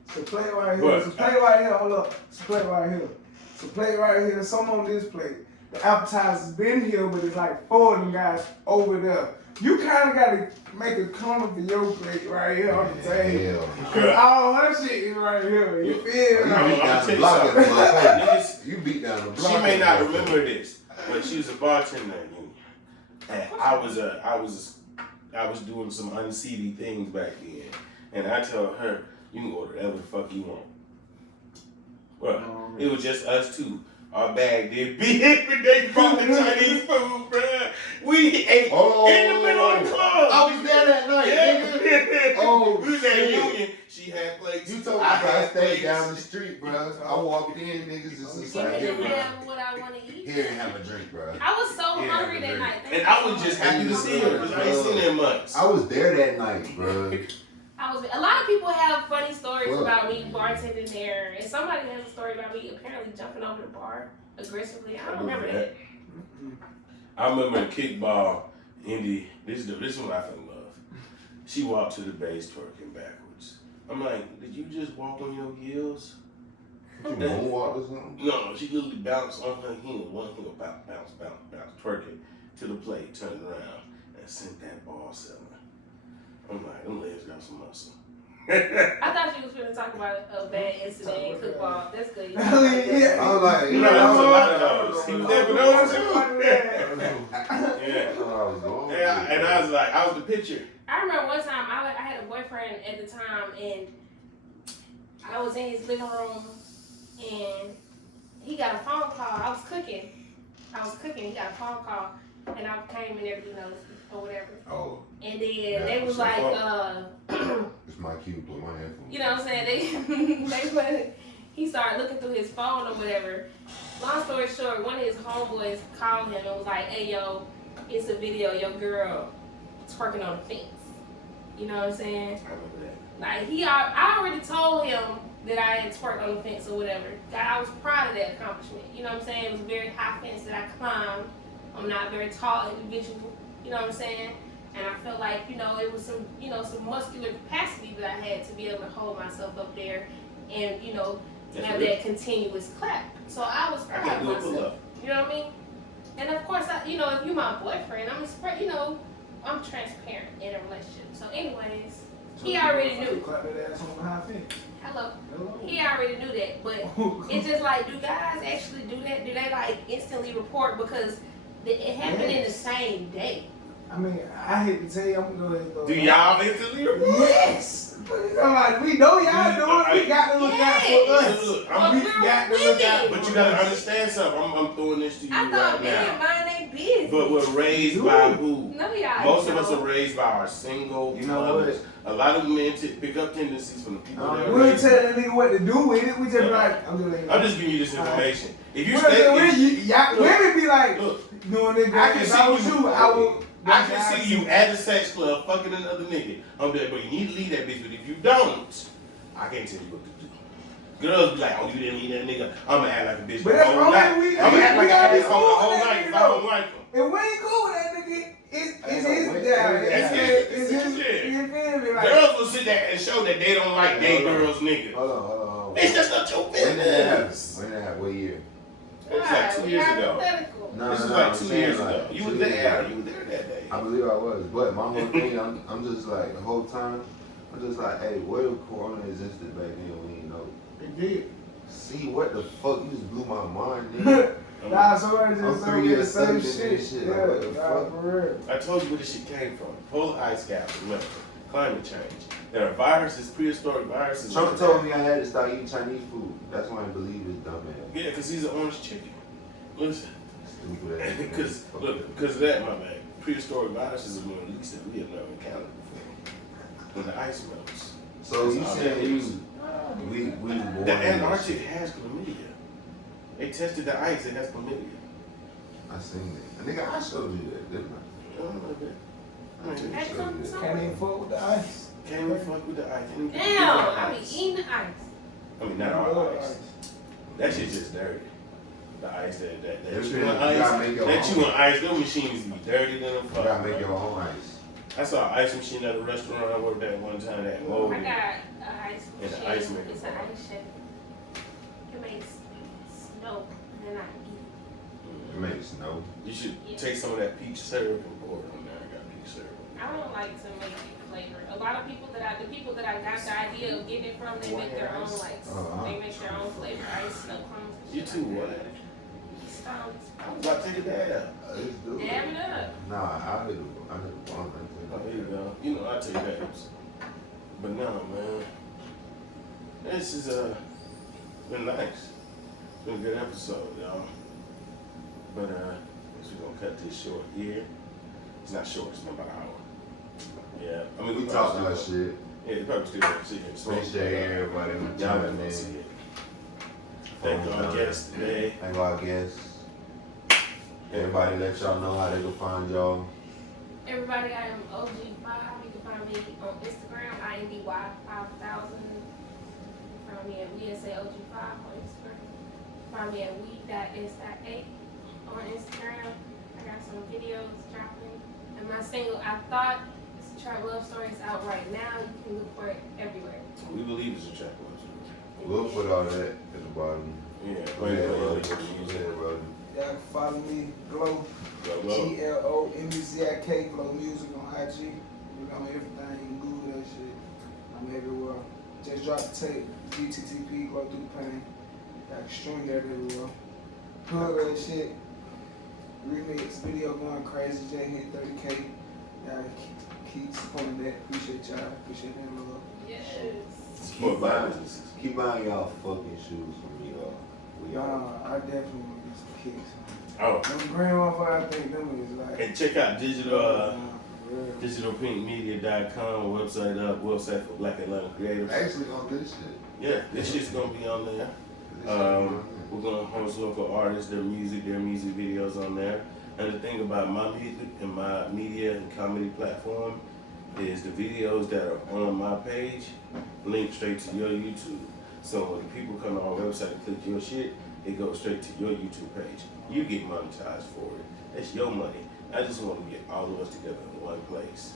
It's a plate right here. It's a plate right here. Hold up. It's a plate right here. It's a plate right here. Some on this plate. The appetizer's been here, but it's like 4 of them guys over there. You kind of got to make a corner for your plate right here on the table. Because all her shit is right here. You feel me? You beat down the block. She may not remember this, but she was a bartender and I was doing some unseedy things back then. And I told her, you can order whatever the fuck you want. Well, it was just us two. Our bag did big when they brought the Chinese food, bruh. We ate in the middle of the club. I was there that night, nigga. Oh, we was at Union. She had plates. You told me I stayed down the street, bruh. I walked in, niggas just Give me what I want to eat. here and have a drink, bro. I was so hungry that night. And I was just happy to see her because I ain't seen her in months. I was there that night, bro. A lot of people have funny stories about me bartending there, and somebody has a story about me apparently jumping over the bar aggressively. I don't remember that. I remember in kickball, Indy. This is when I fell in love. She walked to the base twerking backwards. I'm like, did you just walk on your heels? You moonwalk or something? No, she literally bounced on her heel. One heel, bounce, twerking to the plate, turned around, and sent that ball selling. I'm like, them legs got some muscle. I thought you was going to talk about a bad incident in football. That's good. I was like, you know, that was a lot of those. He was there for those too. Yeah. And I was like, I was the pitcher. I remember one time I had a boyfriend at the time, and I was in his living room, and he got a phone call. I was cooking. He got a phone call, and I came and everything else or whatever. Oh. And then they was like, it's my cue, put my headphones. you know what I'm saying? He started looking through his phone or whatever. Long story short, one of his homeboys called him and was like, hey, yo, it's a video of your girl twerking on the fence. You know what I'm saying? I remember that. Like, I already told him that I had twerked on the fence or whatever. I was proud of that accomplishment. You know what I'm saying? It was a very high fence that I climbed. I'm not a very tall individual. You know what I'm saying? And I felt like, it was some muscular capacity that I had to be able to hold myself up there and, have that continuous clap. So I was proud of myself. You know what I mean? And of course, if you're my boyfriend, I'm transparent in a relationship. So anyways, he already knew. Clap that ass on the high fence. Hello. He already knew that, but it's just like, do guys actually do that? Do they like instantly report because it happened in the same day? I mean, I hate to tell you, I'm gonna go ahead and go. Do y'all instantly report? Yes. We know y'all do it. We got to look out for us. Look, we got to look out. But you gotta understand something. I'm throwing this to you I right thought now. mine ain't business. But we're raised by who? No, y'all. Most of us are raised by our single mothers. A lot of men pick up tendencies from the people that are we ain't raised. telling that nigga what to do with it. We just like, I'm just giving you this information. If you women be like, look, doing it. I can see you. I can see you see at the sex club fucking another nigga. I'm there, but you need to leave that bitch. But if you don't, I can't tell you what to do. Girls be like, oh, you didn't leave that nigga. I'm gonna act like a bitch But the that's whole wrong. night. I'm gonna act like I had this whole night because I don't like him. If we ain't cool with that nigga, it's his Girls will sit there and show that they don't like their girls nigga. Hold on. It's just not your business. When did that happen? What year? It was like 2 years ago. This was like 2 years ago. You were there. You were there that day. I believe I was. But my whole thing, I'm just like, the whole time, I'm just like, hey, what if Corona existed back then? We didn't know. It did. See, what the fuck? You just blew my mind, nigga. Nah, somebody just I'm 3 years the same stuck shit. in like, what the fuck? For real. I told you where this shit came from. Polar ice caps, remember. Climate change. There are viruses, prehistoric viruses. Trump told me I had to start eating Chinese food. That's why I believe this dumbass. Yeah, because he's an orange chicken. Listen. Stupid ass. Because of that, my man. Prehistoric viruses are one of the least that we have never encountered before. When the ice melts. So you saying we born the Antarctic has chlamydia. They tested the ice, it has chlamydia. I seen it. I think I showed you that, didn't I? Can't even fuck with the ice. Can't even fuck with the ice. Damn, I be eating the ice. I mean, not all ice. That shit's just dirty. The ice that you want ice, those machines be dirty than a fuck. You gotta make your own ice. I saw an ice machine at a restaurant I worked at one time that I got an ice machine. And the ice maker. It's an ice shaker. It makes snow and then I eat It makes snow. You should take some of that peach syrup and pour it on there. I got peach syrup. I don't like to make it flavor. A lot of people the people that I got the idea of getting it from, they make their own they make their own flavor ice, snow cones. You too, what? I was about to take a dab. Damn it up. Nah, I did one. Oh, there you go. You know, I take dabs. But no, man. This is been nice. Been a good episode, y'all. But I guess we're gonna cut this short here. It's not short, it's been about an hour. Yeah. I mean we talked about shit. Yeah, you probably still gonna see it. Appreciate everybody who Y'all joined gonna in. see it. Thank our guests today. Thank our guests. Everybody let y'all know how they can find y'all. Everybody, I am OG5. You can find me on Instagram, INDY5000. Find me at WeSAOG5 on Instagram. Find me at we.s.8 on Instagram. I got some videos dropping. And my single, I Thought, it's a trap love story, is out right now. You can look for it everywhere. We believe it's a trap love story. We'll put all that at the bottom. Yeah, Go ahead, brother. Y'all can follow me, Glow, GLOMUZIK, Glow Music on IG. We on everything, you can Google that shit. I'm everywhere. Just dropped the tape, BTTP, Go Through the Pain. Got a string that everywhere. Hood that shit. Remix video going crazy, J hit 30K. Y'all keep supporting that. Appreciate y'all. Appreciate that love. Yes. Keep buying y'all fucking shoes from me, y'all. I definitely want to get some kicks. Oh. Them green motherfuckers, I think them is like. And check out digitalpinkmedia.com, website for Black Atlanta creators. Actually on this shit. Yeah, this shit's gonna be on there. We're gonna host local artists, their music videos on there. And the thing about my music and my media and comedy platform is the videos that are on my page link straight to your YouTube. So when people come to our website and click your shit, it goes straight to your YouTube page. You get monetized for it. That's your money. I just want to get all of us together in one place.